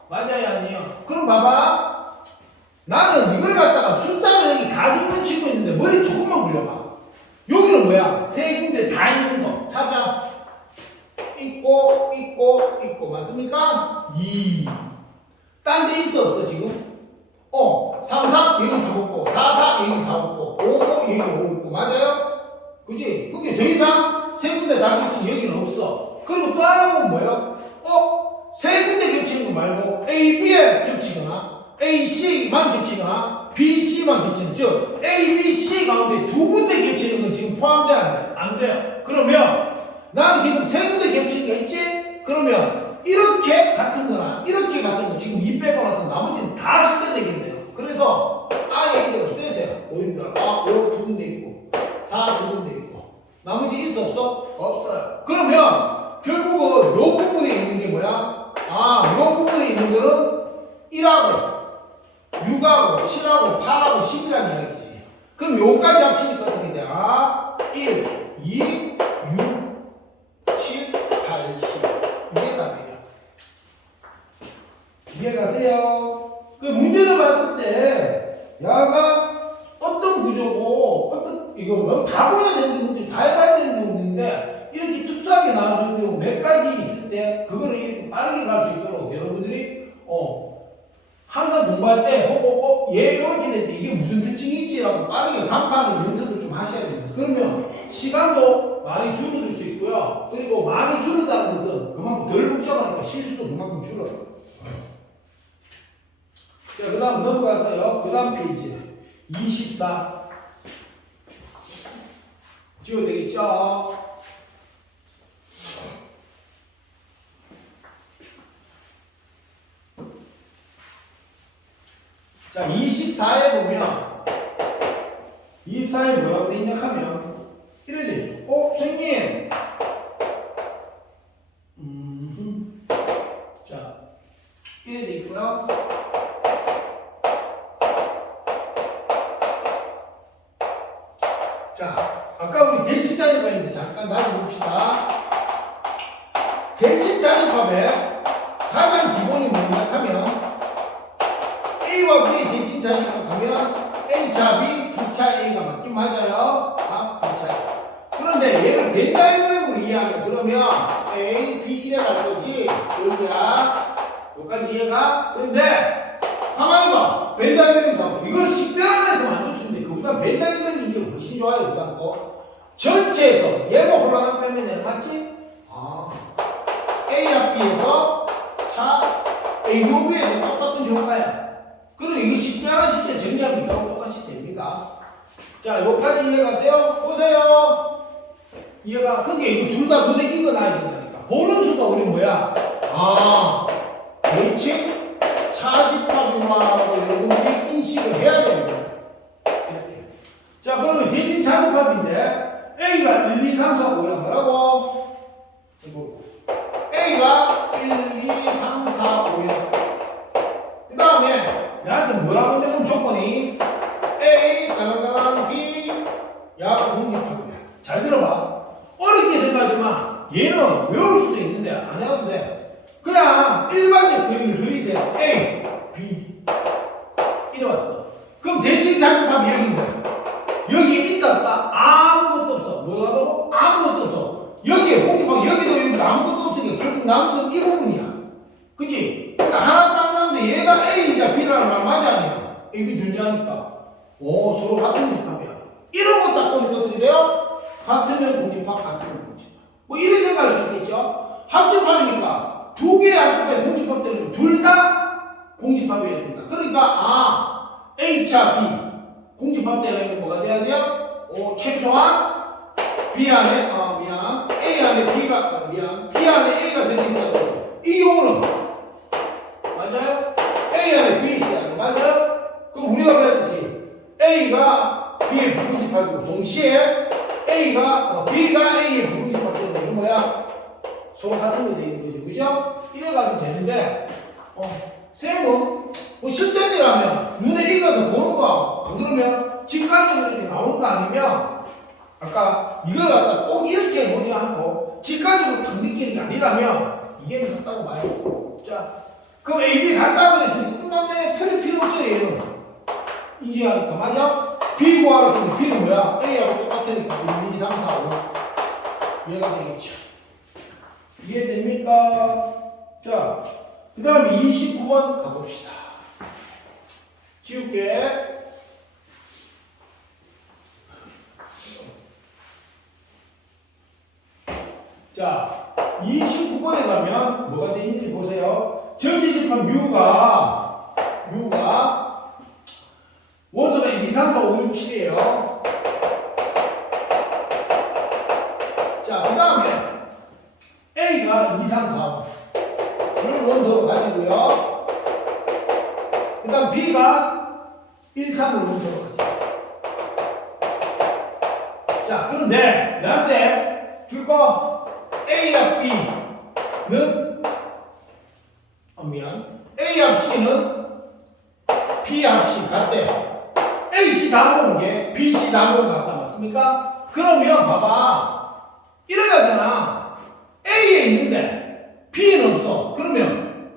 맞아요, 아니에요? 그럼 봐봐. 나는 이걸 갖다가 숫자를 여기 가득 치고 있는데 머리 조금만 굴려봐. 여기는 뭐야? 3군데 다 있는 거. 찾아. 있고. 맞습니까? 2. 딴 데 있어, 없어, 지금? 3, 3, 여기 3 없고, 4, 4, 여기 4 없고, 5, 5, 여기 5 없고. 맞아요? 그지? 그게 더 이상 세 군데 다 겹치는 여기는 없어. 그리고 또 하나 보면 뭐예요? 세 군데 겹치는 거 말고 A, B에 겹치거나 A, C만 겹치거나 B, C만 겹치는 즉 A, B, C 가운데 두 군데 겹치는 건 지금 포함돼 안 돼? 안 돼요. 그러면 나는 지금 세 군데 겹치는 게 있지? 그러면 이렇게 같은 거나 이렇게 같은 거 지금 2 빼고 나서 나머지는 다 삭제되겠네요. 그래서 아예 이거 없애세요. 보입니다. 5 두 군데 있고 4 두 군데 있고 나머지 있어 없어? 없어요. 그러면 결국은 요 부분에 있는 게 뭐야? 요 부분에 있는 거는 1하고 6하고 7하고 8하고 10이라는 이야기지. 그럼 요까지 합치니까 어떻게 돼? 1, 2, 6, 7, 8, 10 이게 답이에요. 이해가세요? 그 문제를 봤을 때 야가 어떤 구조고 이거 다 보여야 되는 건데 다 해봐야 되는 경우인데 이렇게 특수하게 나와주는 경우 몇 가지 있을 때 그거를 이렇게 빠르게 갈 수 있도록 여러분들이 항상 공부할 때 얘 이렇게 될 때 이게 무슨 특징이 있지라고 빠르게 간판을 연습을 좀 하셔야 됩니다. 그러면 시간도 많이 줄어들 수 있고요. 그리고 많이 줄어다는 것은 그만큼 덜 복잡하니까 실수도 그만큼 줄어요. 자, 그 다음 넘어가서요. 그 다음 페이지 24 지워도 되겠죠? 자, 24에 보면 24에 뭐라고 돼 있냐 하면 이래 돼 있어. 선생님 자, 이래 돼 있고요. 자, 아까 우리 대칭자립합인데 잠깐 다시 봅시다. 대칭자립합의 가장 기본이 뭐냐 하면 A와 B의 대칭자립합하면 A차 B, B차 A가 맞긴 맞아요. B차 A. 그런데 얘를 벤 다이어그램으로 이해하면 그러면 A, B 이래 갈 거지. 여기야. 여기까지 이해가? 근데 가만히 봐. 벤 다이어그램 잡아. 이걸 식별안에서 만들 수 있는데 그보다 벤 다이어그램이 이제 훨씬 좋아요. 그다음 거. 전체에서 얘가 혼란한 빼면 되는 맞지? A와 B에서 차 A, U, B에서 똑같은 효과야. 그럼 이거 식별하실 때 정리하면 이거하고 똑같이 됩니다. 자, 여기까지 이해가세요? 보세요. 이해가? 그게 이거 둘 다 눈에 익어놔야 된다니까. 보는 수가 우리 뭐야? 대칭 차집합이라고 여러분들이 인식을 해야 되는 거야. 이렇게. 자, 그러면 대칭 차집합인데 A가 1, 2, 3, 4, 5야. 뭐라고? A가 1, 2, 3, 4, 5야. 그 다음에 나한테 뭐라고 내는 조건이 A, 가랑가랑 B, 야, 공집합이야. 잘 들어봐. 어렵게 생각하지 마. 얘는 외울 수도 있는데 안 해도 돼. 그냥 일반적 그림을 그리세요. A, B 이래 왔어. 그럼 대칭 작업하면 여기인데 여기에 있다 없다? 아무것도 없어. 뭐가 더? 아무것도 없어. 여기에 공집합 여기도 여기도 아무것도 없으니까 결국 남은 건 이 부분이야. 그치? 그러니까 하나 딱 나는데 얘가 A이자 B라는 말 맞아 아니야? A, B 존재하니까 서로 같은 집합이야. 이런 거 딱 보니까 어떻게 돼요? 같으면 공집합, 같으면 공집합. 뭐 이런 생각할 수 있겠죠? 합집합이니까 두 개의 합집합이 공집합 되면 둘 다 공집합이어야 된다. 그러니까 A차 B 공집합 되려면 뭐가 돼야 돼요? 최소한 B 안에 A 안에 B가 B 안에 A가 들어있어야 돼요. 이 경우는 맞아요? A 안에 B 있어야 돼. 맞아요? 그럼 우리가 배웠듯이 A가 B의 부분집합이고 동시에 B가 A의 부분집합인데 이건 뭐야? 서로 같은 거 되는 거지. 그죠? 이래가지고 되는데 쌤은 뭐 실전이라면 눈에 익어서 보는 거 안 그러면 직관적으로 이렇게 나오는 거 아니면 아까 이걸 갖다 꼭 이렇게 보지 않고 직관적으로 딱 느끼는 게 아니라면 이게 같다고 봐요. 자, 그럼 A, B 같다고 했으니 끝났네. 필요 없어요. 얘는 인지하니까 맞아? B 구하라 했는데 B는 뭐야? A하고 똑같으니까 1, 2, 3, 4, 5 얘가 되겠죠. 이해됩니까? 자, 그 다음에 29번 가봅시다. 지울게. 자, 29번에 가면 뭐가 되어 있는지 보세요. 전체 집합 U가 원소가 2, 3, 4, 5, 6, 7이에요. 자, 그 다음에 A가 2, 3, 4, 5를 원소로 가지고요. 그 다음 B가 1, 3을 원소로 가지고. 자, 그런데 내한테 줄 거 A합 B는 A합 C는 B합 C 같대. AC 다 모은 게 BC 다 모은 것 같다. 맞습니까? 그러면 봐봐. 이래야 되나? A에 있는데 B는 없어. 그러면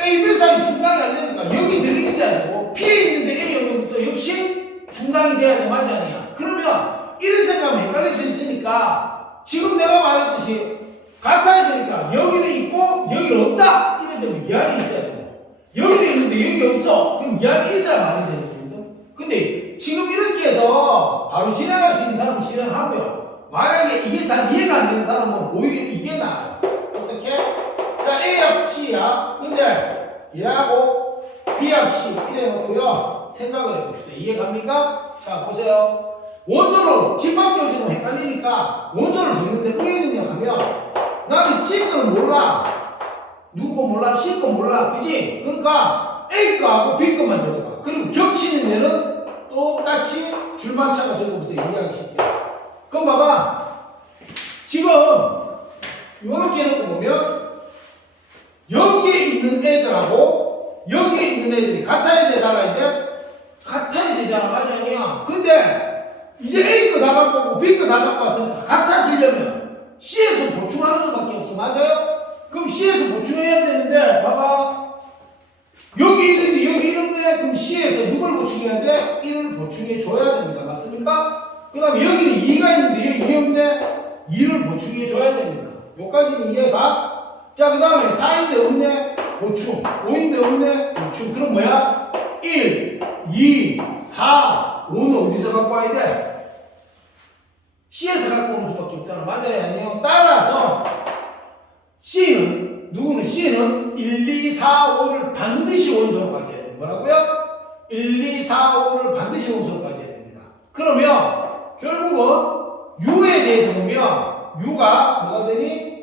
A, B 사이 중당이 안 되니까 여기 들어있어야 되고 B에 있는데 A 없는 것도 역시 중당이 돼야 돼. 맞아 아니야? 그러면 이런 생각하면 헷갈릴 수 있으니까 지금 내가 말했듯이 같아야 되니까 여기는 있고 여기는 없다. 이래 되면 미안이 있어야 되고 여기는 있는데 여기 없어. 그럼 미안이 있어야 말이 되는 거거든. 근데 지금 이렇게 해서 바로 진행할 수 있는 사람은 진행하고요. 만약에 이게 잘 이해가 안 되는 사람은 오히려 이게 나아요. 어떻게? 자, A합 C야. 근데 얘하고 B합 C 이래 놓고요. 생각을 해봅시다. 이해갑니까? 자, 보세요. 원소로 집합 교재는 헷갈리니까 원소를 적는데 우회능력하면 나는 C 거는 몰라. 누구 거 몰라? C 거 몰라. 그지? 그러니까 A 거하고 B 거만 적어봐. 그리고 겹치는 데는 똑같이 줄만차가 적어보세요. 이해하기 쉽게. 그럼 봐봐. 지금 이렇게 해놓고 보면 여기에 있는 애들하고 여기에 있는 애들이 같아야 돼, 달라야 돼? 같아야 되잖아. 맞아, 아니야? 근데 이제 A 거 다 갖고 오고 B 거 다 갖고 왔으니까 같아지려면 C에서 보충하는 수밖에 없어. 맞아요? 그럼 C에서 보충해야 되는데 봐봐. 여기 이런데 여기 이런데 그럼 C에서 누굴 보충해야 돼? 1을 보충해 줘야 됩니다. 맞습니까? 그 다음에 여기는 2가 있는데 여기 2 없네? 2를 보충해 줘야 됩니다. 여기까지는 이해가? 자, 그 다음에 4인데 없네? 보충. 5인데 없네? 보충. 그럼 뭐야? 1, 2, 4, 5는 어디서 갖고 와야 돼? C에서 갖고 오는 수밖에 없잖아. 맞아요? 아니요? 따라서 C는 누구는 C는 1, 2, 4, 5를 반드시 원소로 가져야 돼. 뭐라고요? 1, 2, 4, 5를 반드시 원소로 가져야 됩니다. 그러면 결국은 U에 대해서 보면 U가 뭐가 되니?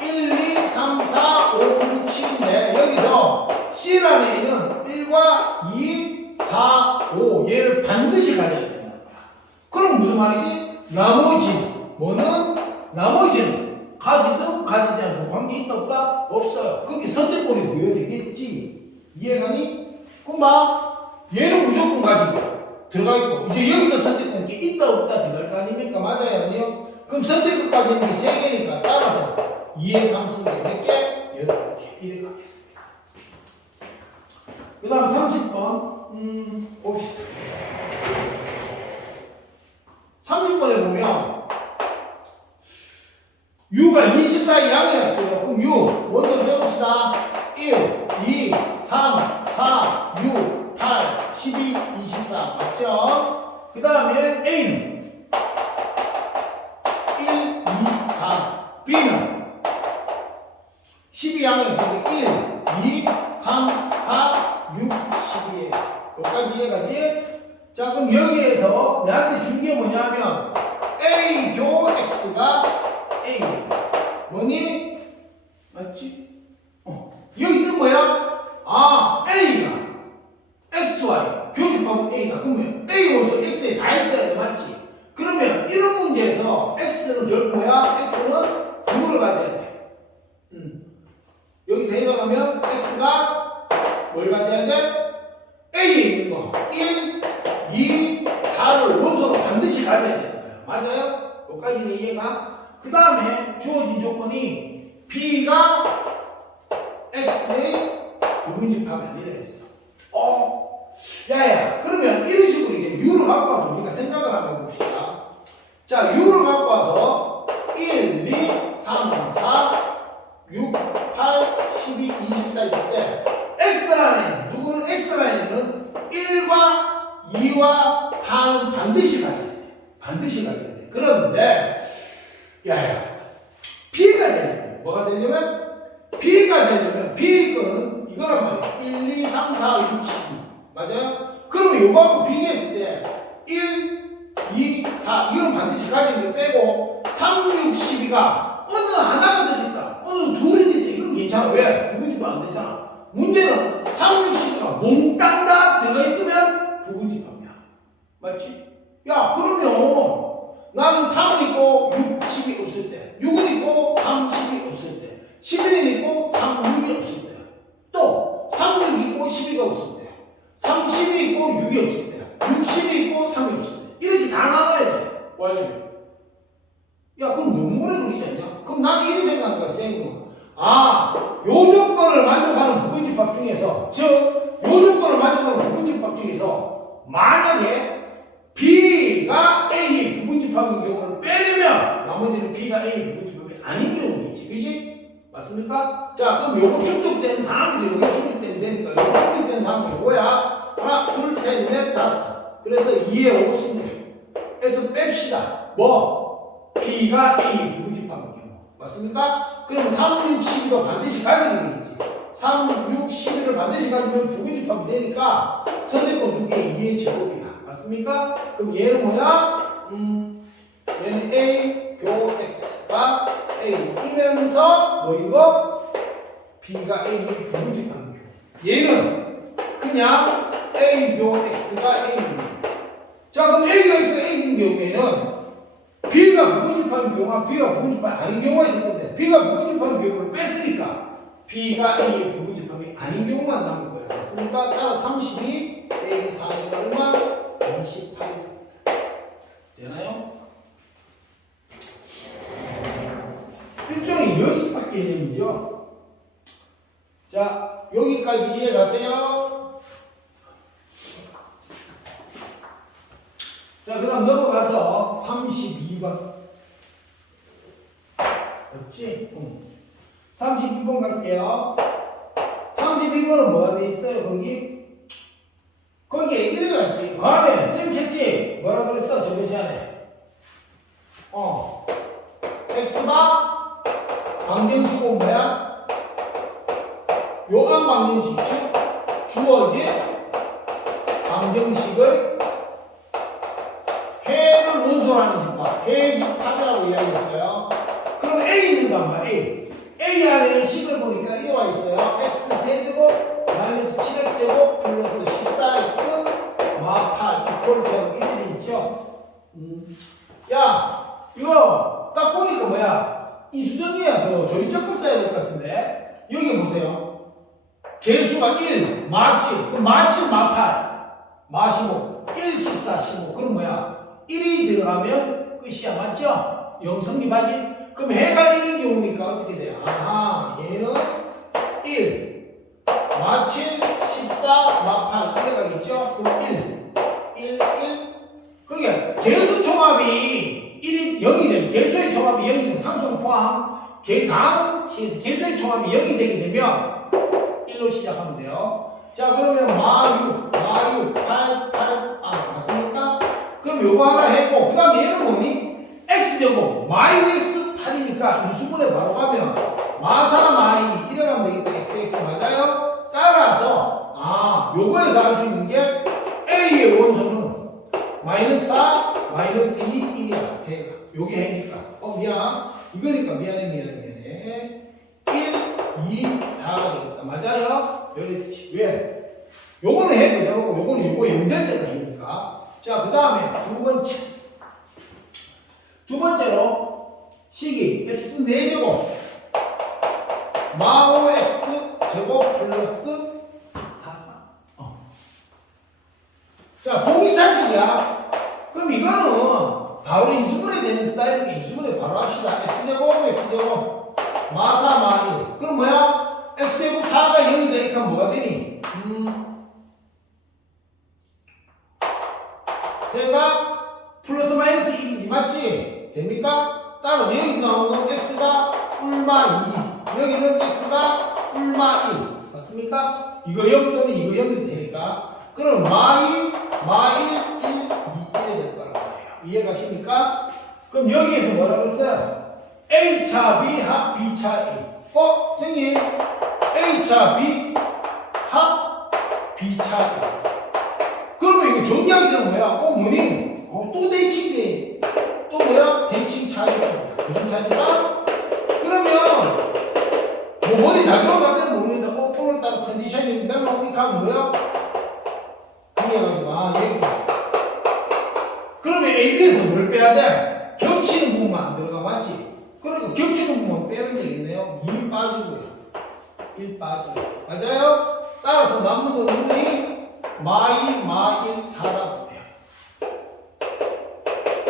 1, 2, 3, 4, 5, 6, 7인데 여기서 C라는 A는 1과 2, 4, 5 얘를 반드시 가져야 된다. 그럼 무슨 말이지? 나머지는 가지든 가지지 않든 관계 있다 없다? 없어요. 거기 선택권이 부여되겠지. 이해가니? 그럼 봐. 얘는 무조건 가지고 들어가 있고 이제 여기서 선택권 게 있다 없다 들어갈 거 아닙니까? 맞아요? 아니요? 그럼 선택권까지 있는 게 3개니까 따라서 2의 3 쓰는 게 몇 개? 8개. 이렇게 가겠습니다. 그 다음 30번 봅시다. 30번에 보면 U가 24의 양이 없어요. 그럼 U 원소 적읍시다. 1, 2, 3, 4, 6, 8, 12, 24 맞죠? 그 다음에 A는 1, 2, 4 B는 12양이 없어요. 1, 2, 3, 4, 6, 12에요. 여기까지 이해가지? 자, 그럼 여기에서 내한테 준 게 뭐냐면 A 교 X가 A 뭐니? 맞지? 여기 뜻 뭐야? 아, A가 XY 교집합은 A가 그러면 A 원소 X에 다 있어야 돼. 맞지? 그러면 이런 문제에서 X는 결국 뭐야? X는 누구를 가져야 돼? 여기서 해석하면 X가 뭘 가져야 돼? A에 있는 거 1, 2, 4를 원소로 반드시 가져야 되는 거예요. 맞아요? 여기까지는 이해가? 그 다음에 주어진 조건이 B가 X의 부분집합이 아니라 했어. 야야, 그러면 이런 식으로 이제 U를 갖고 와서 우리가 생각을 한번 해봅시다. 자, U를 갖고 와서 1, 2, 3, 4, 6, 8, 12, 24 있을 때 X라인은 누구는 X라인은 1과 2와 4는 반드시 가져야 돼. 반드시 가져야 돼. 그런데 야야, 돼? 뭐가 되려면? B가 되려면 B의 거는 이거란 말이야. 1, 2, 3, 4, 6, 12. 맞아요? 그러면 요거하고 비교했을 때 1, 2, 4 이거는 반드시 가지는 빼고 3, 6, 12가 어느 하나가 되겠다. 어느 둘이 되겠다. 이건 괜찮아. 왜? 부분집합 안 되잖아. 문제는 3, 6, 12가 몽땅 다 들어있으면 부분집합이야. 맞지? 야 그러면 나는 3은 있고 6, 10이 없을 때 6은 있고 3, 10이 없을 때 11은 있고 3, 6이 없을 때 또 3, 6이 있고 12가 없을 때 3, 10이 있고 6이 없을 때 6, 10이 있고 3이 없을 때 이렇게 다 나눠야 돼. 구하려면 야 그럼 너무 오래 걸리지 않냐? 그럼 나는 이렇게 생각한 거야. 아, 요 조건을 만족하는 부분집합 중에서 즉 요 조건을 만족하는 부분집합 중에서 만약에 B가 A의 부분집합인 경우를 빼려면 나머지는 B가 A의 부분집합이 아닌 경우겠지. 그지? 맞습니까? 자 그럼 요거 충족되는 상황이 요거 충족되면 되니까 요거 충족되는 상황이 요거야. 하나 둘 셋 넷 다섯. 그래서 2의 5승에서 뺍시다. 뭐? B가 A의 부분집합인 경우. 맞습니까? 그럼 3, 6, 12가 반드시 가지게 되겠지. 3, 6, 12를 반드시 가지면 부분집합이 되니까 선택권 2개 2의 제곱이야. 맞습니까? 그럼 얘는 뭐야? 얘는 A 교 X가 A이면서 뭐 이거? B가 A의 부분집합인 경우. 얘는 그냥 A 교 X가 A입니다. 자 그럼 A 교 X가 A인 경우에는 B가 부분집합인 경우와 B가 부분집합이 아닌 경우가 있을 건데 B가 부분집합인 경우를 뺐으니까 B가 A의 부분집합이 아닌 경우만 남을 거예요. 맞습니까? 따라 32 A 4는 얼마? 28 되나요? 일종의 여집합 개념이죠. 자 여기까지 이해가세요? 자, 그 다음 넘어가서 32번. 없지? 32번 갈게요. 32번은 뭐가 돼 있어요, 거기? 거기에 이래가 있지. 과대, 쌤 했지? 뭐라 그랬어, 저번 시간에? X가 방정식은 뭐야? 요한 방정식, 주어진 방정식의 해를 원소라는 집합, 해 집합이라고 이야기했어요. 그럼 A 있는단 말이야, A. A 안에 식을 보니까 이게 와 있어요. X 세제곱 마이너스 7X제곱 플러스 14X 마8 이퀄 제곱 이렇게 있죠. 야, 이거 딱 보니까 뭐야? 이 수정이야. 그 조리적법 써야 될 것 같은데. 여기 보세요. 개수가 1, 마7, 그럼 마7, 마8, 마15, 1, 14, 15. 그럼 뭐야? 1이 들어가면 끝이야. 맞죠? 영성립하지? 그럼 해가 1인 경우니까 어떻게 돼요? 아하, 얘는 1, 마7, 14, 마8 이래 가겠죠? 그럼 1, 1. 그게 개수 총합이 1이 0이 되면 개수의 총합이 0이 되면 상수는 포함 다음 개수의 총합이 0이 되게 되면 1로 시작하면 돼요. 자 그러면 마6, 8, 맞습니까? 그럼 요거 하나 했고 그 다음에 얘는 뭐니? X제곱 마이너스 8이니까 인수분해 바로 가면 마사 마이 이래가면 되겠다. XX 맞아요? 따라서 요거에서 알 수 있는 게 A의 원소는 마이너스 4, 마이너스 2, 1이야. 해가 요게 해니까 미안 이거니까 미안해 1, 2, 4가 되겠다. 맞아요? 그렇지. 왜? 요거는 해 그대로고 요거는 요거 연결되는 해니까. 자 그 다음에 두 번째로 식이 x 4제곱 마 5x 제곱 플러스 4가 자 공이차식이야. 그럼 이거는 바로 인수분해 되는 스타일이니까 인수분해 바로 합시다. x제곱 마4 마1 그럼 뭐야? x제곱 4가 0이 되니까 뭐가 되니? 얘가 플러스 마이너스 1이지 맞지? 됩니까? 따로 여기서 나오는 건 x가 뿔마 2 여기는 x가 뿔마 1 맞습니까? 이거 0 또는 이거 0이 되니까 그럼 마2, 마1, 1, 2 이래 될 거란 말이에요. 이해가십니까? 그럼 여기에서 뭐라고 했어요? A차 B 합 B차 A. 선생님 A차 B 합 B차 A. 그러면 이거 정리하기 전에 뭐야? 뭐니? 또 대칭돼. 또 뭐야? 대칭 차이가 뭐야? 무슨 차이가? 그러면 뭐 어디 작용을 할 때는 모르겠는데 오늘따라 컨디션이 멜로디카가 뭐야? 그래가지고 얘기. 그러면 AB에서 뭘 빼야 돼? 겹치는 부분만 안 들어가 맞지? 그러니까 겹치는 부분만 빼면 되겠네요. 2 빠지고요. 1 빠져요. 맞아요? 따라서 남는 건 마이, 마일, 4라고 돼요.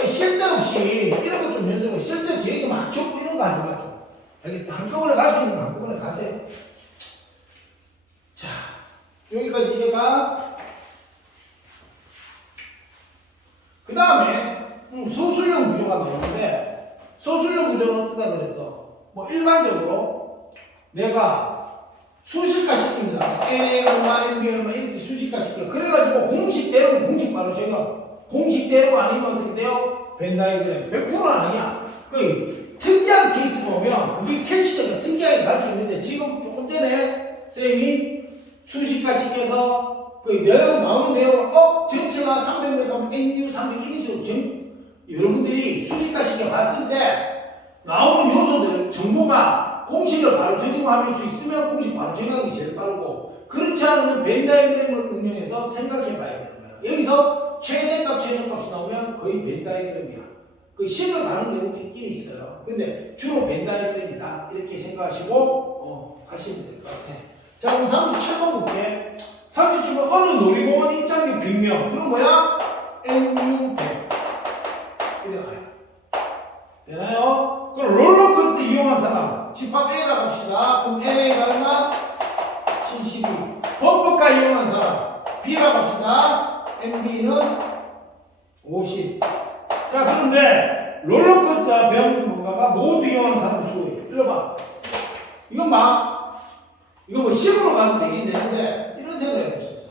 쓸데없이 이런 거 좀 연습해. 쓸데없이 얘기 막 적고 이런 거 하지 마죠. 알겠어요? 한꺼번에 갈 수 있는 거 한꺼번에 가세요. 자, 여기까지 얘가. 그 다음에 소술형 구조가 나오는데 소술형 구조는 어떠다 그랬어? 뭐 일반적으로 내가 수식화 시킵니다. NA 얼마, MB 얼마 이렇게 수식화 시켜요. 그래가지고 공식대로 공식 바로 적용. 공식대로 아니면 어떻게 돼요? 벤다이그램 100%는 아니야. 그 특이한 케이스 보면 그게 캐치가 특이하게 갈 수 있는데 지금 조금 전에 쌤이 수식화 시켜서 그 내용 나오는 내용 전체가 300m, NU 300 이런 식으로 여러분들이 수식화 시켜 봤을 때 나오는 요소들 정보가 공식을 바로 적용할 수 있으면 공식 바로 적용하기 제일 빠르고 그렇지 않으면 벤 다이그램을 응용해서 생각해 봐야 되는 거예요. 여기서 최대값, 최소값이 나오면 거의 벤 다이그램이야. 그 식을 가는 내용도 있긴 있어요. 근데 주로 벤 다이그램이다. 이렇게 생각하시고 하시면 될 것 같아. 자, 그럼 37번 볼게. 37번 어느 놀이공원 입장객 100명. 그럼 뭐야? NU 100. 이래 가요. 되나요? 그럼 롤러코스터 이용한 사람 집합 A라고 합시다. 그럼 NA가 얼마? 72. 범퍼카 이용한 사람 B라고 합시다. MB는 50. 자, 그런데 롤러코스터 배우는가가 모두 이용하는 사람 수예요. 들어봐. 이건 이거 뭐 10으로 가면 되긴 되는데 이런 생각 해볼 수 있어.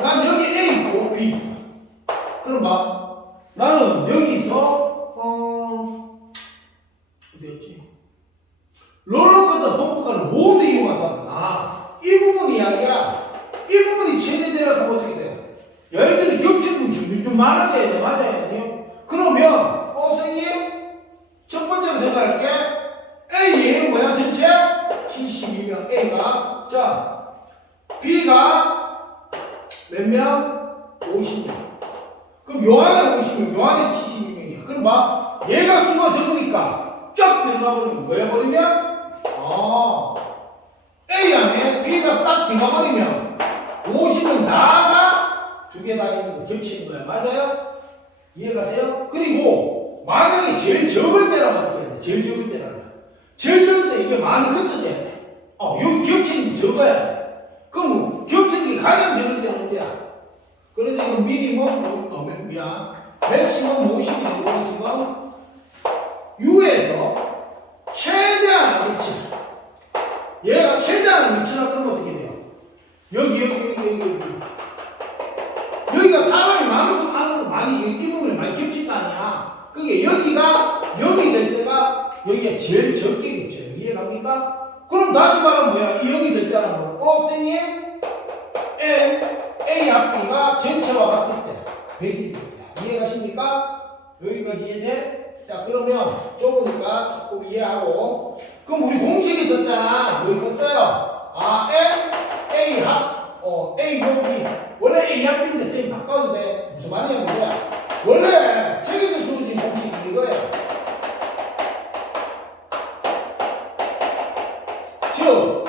난 여기 A 있고 B 있어. 그럼 나는 여기서 어디였지? 롤러코스터 범퍼카를 모두 이용한 사람. 이 부분 이야기야. 이 부분이 최대대라고 하면 어떻게 돼? 얘들이 겹치는 부분이 좀 많아져야 돼. 맞아야 돼요. 그러면 선생님 첫 번째로 생각할게. A 얘는 뭐야? 전체 72명 A가. 자, B가 몇 명? 50명. 그럼 요 안에 50명, 요 안에 72명이야. 그럼 얘가 수가 적으니까 쫙 들어가 버리면 뭐야 버리면? A 안에 B가 싹 들어가 버리면 50은 다가 두 개 다 있는 거 겹치는 거야. 맞아요? 이해가세요? 그리고 만약에 제일 적을 때라면 어떻게 해야 돼? 제일 적을 때라면. 제일 적을 때 이게 많이 흩어져야 돼. 여기 겹치는 게 적어야 돼. 그럼 겹치는 게 가장 적을 때는 언제야? 그래서 이거 미니멈, 맥시멈 50이 되고 지금 U에서 최대한 위치. 얘가 최대한 위치라 그러면 어떻게 돼요? 여기. 여기가 사람이 많아서 안으로 많이, 이 부분이 많이 겹칠 거 아니야. 그게 여기 될 때가 여기가 제일 적게 겹쳐요. 이해갑니까? 그럼 다시 말하면 뭐야? 여기 될 때라는 거. 선생님? A 합 B가 전체와 같을 때 100이 될 때. 이해가십니까? 여기까지 이해돼? 자, 그러면 좁으니까 조금 이해하고. 그럼 우리 공식이 있었잖아. 뭐 있었어요? A 합, A 조 B. 원래 A 합 B인데 쌤이 바꿔도 돼. 무슨 말이냐, 뭐야? 원래 책에서 주어진 공식이 이거예요. 즉,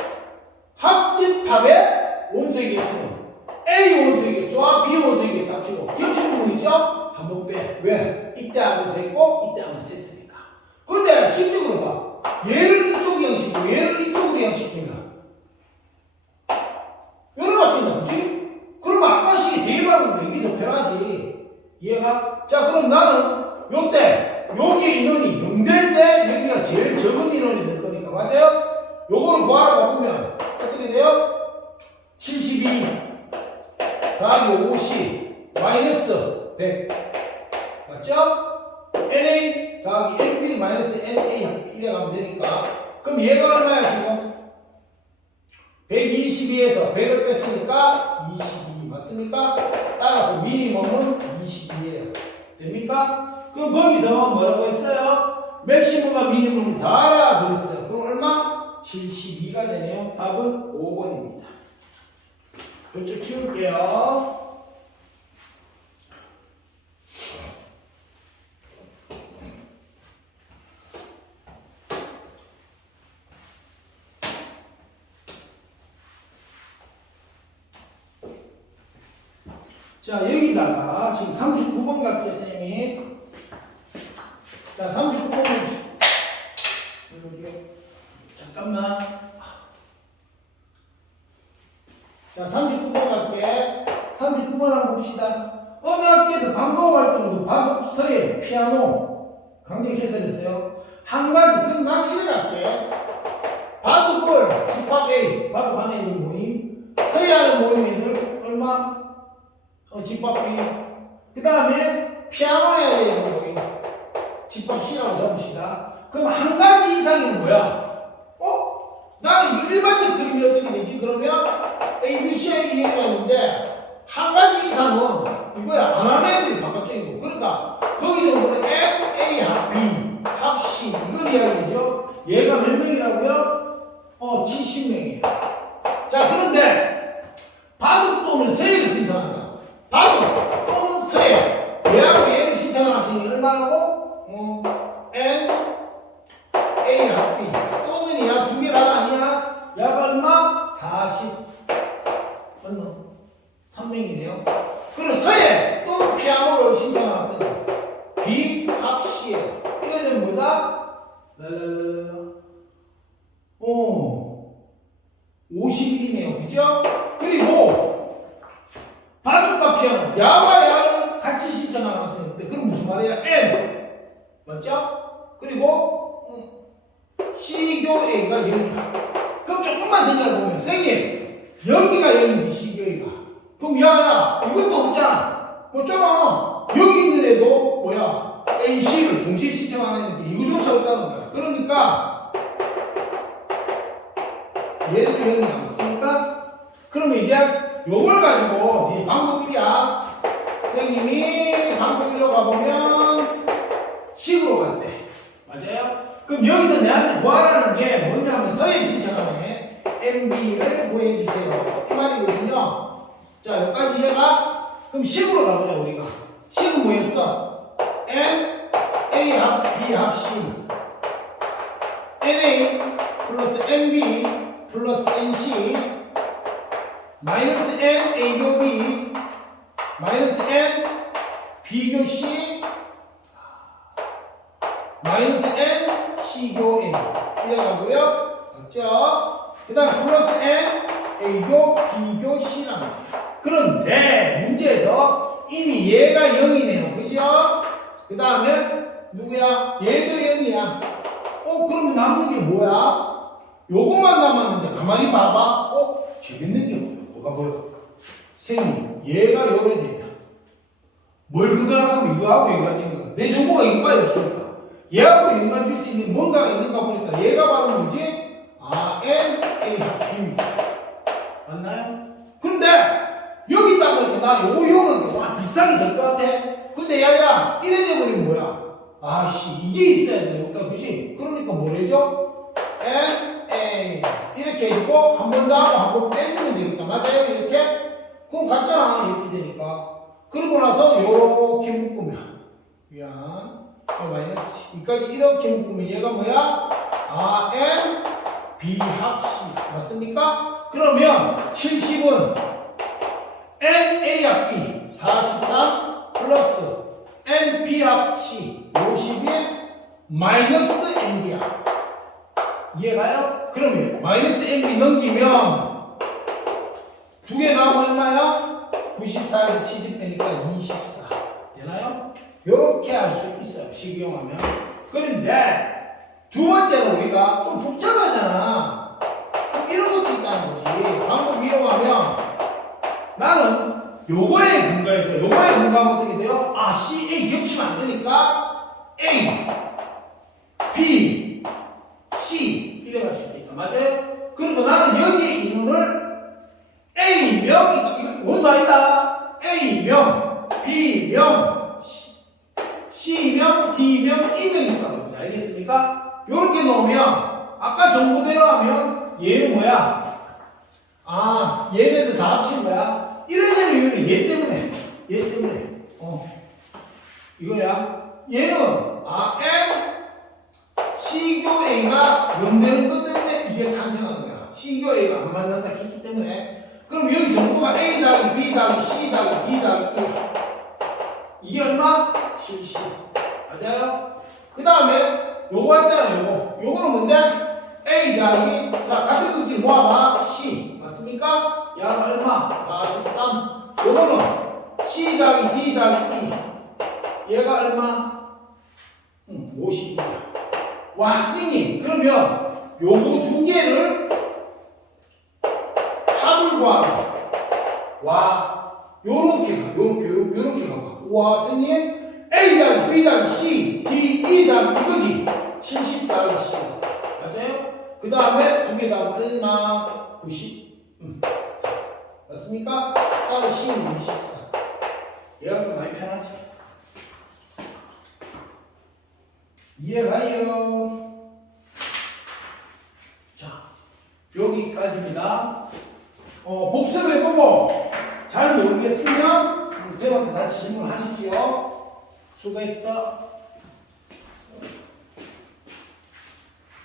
합집합의 원소의 개수는 A 원소의 개수와 B 원소의 개수 합치고 겹치는 부분 있죠? 한번 빼. 왜? 이때 하면 셌고 이때 하면 셌으니까. 근데 실적으로 봐. 얘를 이쪽으로 양시키고 얘를 이쪽으로 양시키면 여러 바뀐다. 그치? 그러면 아까 식이 되게 많은데 이게 더 편하지. 이해가? 자, 그럼 나는 요때 여기 인원이 0될 때 여기가 제일 적은 인원이 될 거니까. 맞아요? 요거를 구하라고 보면 어떻게 돼요? 72 더하기 50 마이너스 100 맞죠? NA 더하기 NB 마이너스 NA 이래 가면 되니까 그럼 얘가 얼마야 지금? 122에서 100을 뺐으니까 22 맞습니까? 따라서 미니멈은 22예요. 됩니까? 그럼 거기서 뭐라고 했어요? 맥시멈과 미니멈을 더하라 그랬어요. 그럼 얼마? 72가 되네요. 답은 5번입니다. 이쪽 치울게요. 자, 여기다가 지금 39번 갈게요, 쌤이. 자, 39번. 잠깐만. 자, 39번 갈게. 39번 한번 봅시다. 어느 학교에서 방과후 활동도 바둑, 서예, 피아노, 강제 개설했어요. 한 가지, 그럼 난 이래 갈게. 바둑을, 집합 A, 바둑 하나에 있는 모임. 서예하는 모임 애들, 얼마? 집합 B. 그 다음에 피아노에 있는 모임. 집합 C라고 잡읍시다. 그럼 한 가지 이상은 뭐야? 나는 이 일반적 그림이 어떻게 되지? 그러면 A, B, C의 이해가 있는데 한 가지 이상은 이거야. 안 하는 애들이 바깥쪽이고. 그러니까 거기 정도는 M, A 합 B, 합 C 이걸 이야기하죠. 얘가 몇 명이라고요? 70명이에요. 자, 그런데 바둑 또는 서예를 신청한 사람. 바둑 또는 서예. 얘하고 얘를 신청한 학생이 얼마라고? N, A 합 B. 또는 야 두 개가 아니야. 야가 얼마? 40. 얼마? 3명이네요. 그리고 서예 또는 피아노를 신청한 학생. B 합 C예요. 이래 되면 뭐다? 랄랄랄랄라. 51이네요. 그죠? 그리고 바둑과 피아노, 야와 야를 같이 신청하는 학생인데 그럼 무슨 말이야? N 맞죠? 그리고 C교 A가 0이야. 그럼 조금만 생각해보면 선생님 여기가 0인지 C교 A가 그럼 야야 이것도 없잖아. 없잖아. 여기 있는 애도 뭐야? A, C를 동시에 신청하는 애인데 이거조차 없다는 거야. 그러니까 얘도 0이 남았으니까 그러면 이제 요걸 가지고 이제 방법 1이야. 선생님이 방법 1로 가보면 식으로 갈 때. 맞아요? 그럼 여기서 내한테 구하라는 게 뭐냐면 서예 신청하네. MB를 구해주세요. 이 말이거든요. 자, 여기까지 얘가 그럼 식으로 가보자 우리가. 식은 뭐였어? N, A 합 B 합 C NA 플러스 NB 플러스 NC 마이너스 N A교 B 마이너스 N B교 C 마이너스 N C교 A 이래가고요. 맞죠? 그 다음 플러스 N A교 B교 C란 말이야. 그런데 문제에서 이미 얘가 0이네요. 그죠? 그 다음에 누구야? 얘도 0이야. 그럼 남는 게 뭐야? 요것만 남았는데 가만히 봐봐. 재밌는 게 뭐야? 뭐가 보여? 선생님, 얘가 요래 되면 뭘 그거하고 이거하고 연관된 거야. 내 정보가 이거밖에 없으니까. 얘하고 연관 줄 수 있는 뭔가가 있는가 보니까 얘가 바로 뭐지? N, A 합 B입니다. 맞나요? 근데 여기 있다 보니까 나 요거 이거는 와 비슷하게 될 것 같아. 근데 야야 이래 돼버리면 뭐야? 이게 있어야 되니까 그지? 그러니까 뭐래죠? N, A 이렇게 해주고 한 번 더 하고 한 번 빼주면 되겠다. 맞아요? 이렇게? 그럼 같잖아. 이렇게 되니까. 그러고 나서 요렇게 묶으면 미안 마이너스 여기까지 이렇게 묶으면 얘가 뭐야? N, B 합 C 맞습니까? 그러면 70은 N, A 합 B 43 플러스 N, B 합 C 51 마이너스 N, B야. 이해가요? 그러면 마이너스 N, B 넘기면 두 개 나오면 얼마야? 94에서 70 되니까 24 되나요? 요렇게 할 수 있어요. 식이용하면. 그런데 두 번째는 우리가 좀 복잡하잖아. 그럼 이런 것도 있다는 거지. 방법 이용하면 나는 요거에 근거해서 요거에 근거하면 어떻게 돼요? C, A 겹치면 안 되니까 A, B, C 이래 갈 수 있겠다. 맞아요? 그리고 나는 여기에 인원을 A명, 이거 원수 아니다. A명, B명, C명, D명, E명 있다고 해보자. 알겠습니까? 이렇게 놓으면 아까 정보대로 하면 얘는 뭐야? 아, 얘네들 다 합친 거야? 이래저래 이유는 얘 때문에. 얘 때문에. 이거야. 얘는 N C교 A가 0되는 것 때문에 이게 탄생하는 거야. C교 A가 안 만난다 했기 때문에. 그럼 여기 정보가 A 더하기 B 더하기 C 더하기 D 더하기 E. 이게 얼마? 70. 맞아요? 그 다음에 요거 했잖아요. 요거는 뭔데? A 더하기, 자, 같은 것끼리 모아봐. C. 맞습니까? 야가 얼마? 43. 요거는 C 더하기 D 더하기 E. 얘가 얼마? 50이야. 와, 선생님. 그러면 요거 두 개를 합을 구하면, 와, 요렇게 가. 요렇게 가봐. 와, 선생님. A 더하기 B 더하기 C, D, E 더하기 이거지? 70 더하기 C. 맞아요? 그 다음에 두 개 다 얼마? 90. 맞습니까? 다음에 C는 24. 얘가 좀 많이 편하지? 이해가요? 자, 여기까지입니다. 복습해보고 잘 모르겠으면 선생님한테 다시 질문하십시오. 수고했어.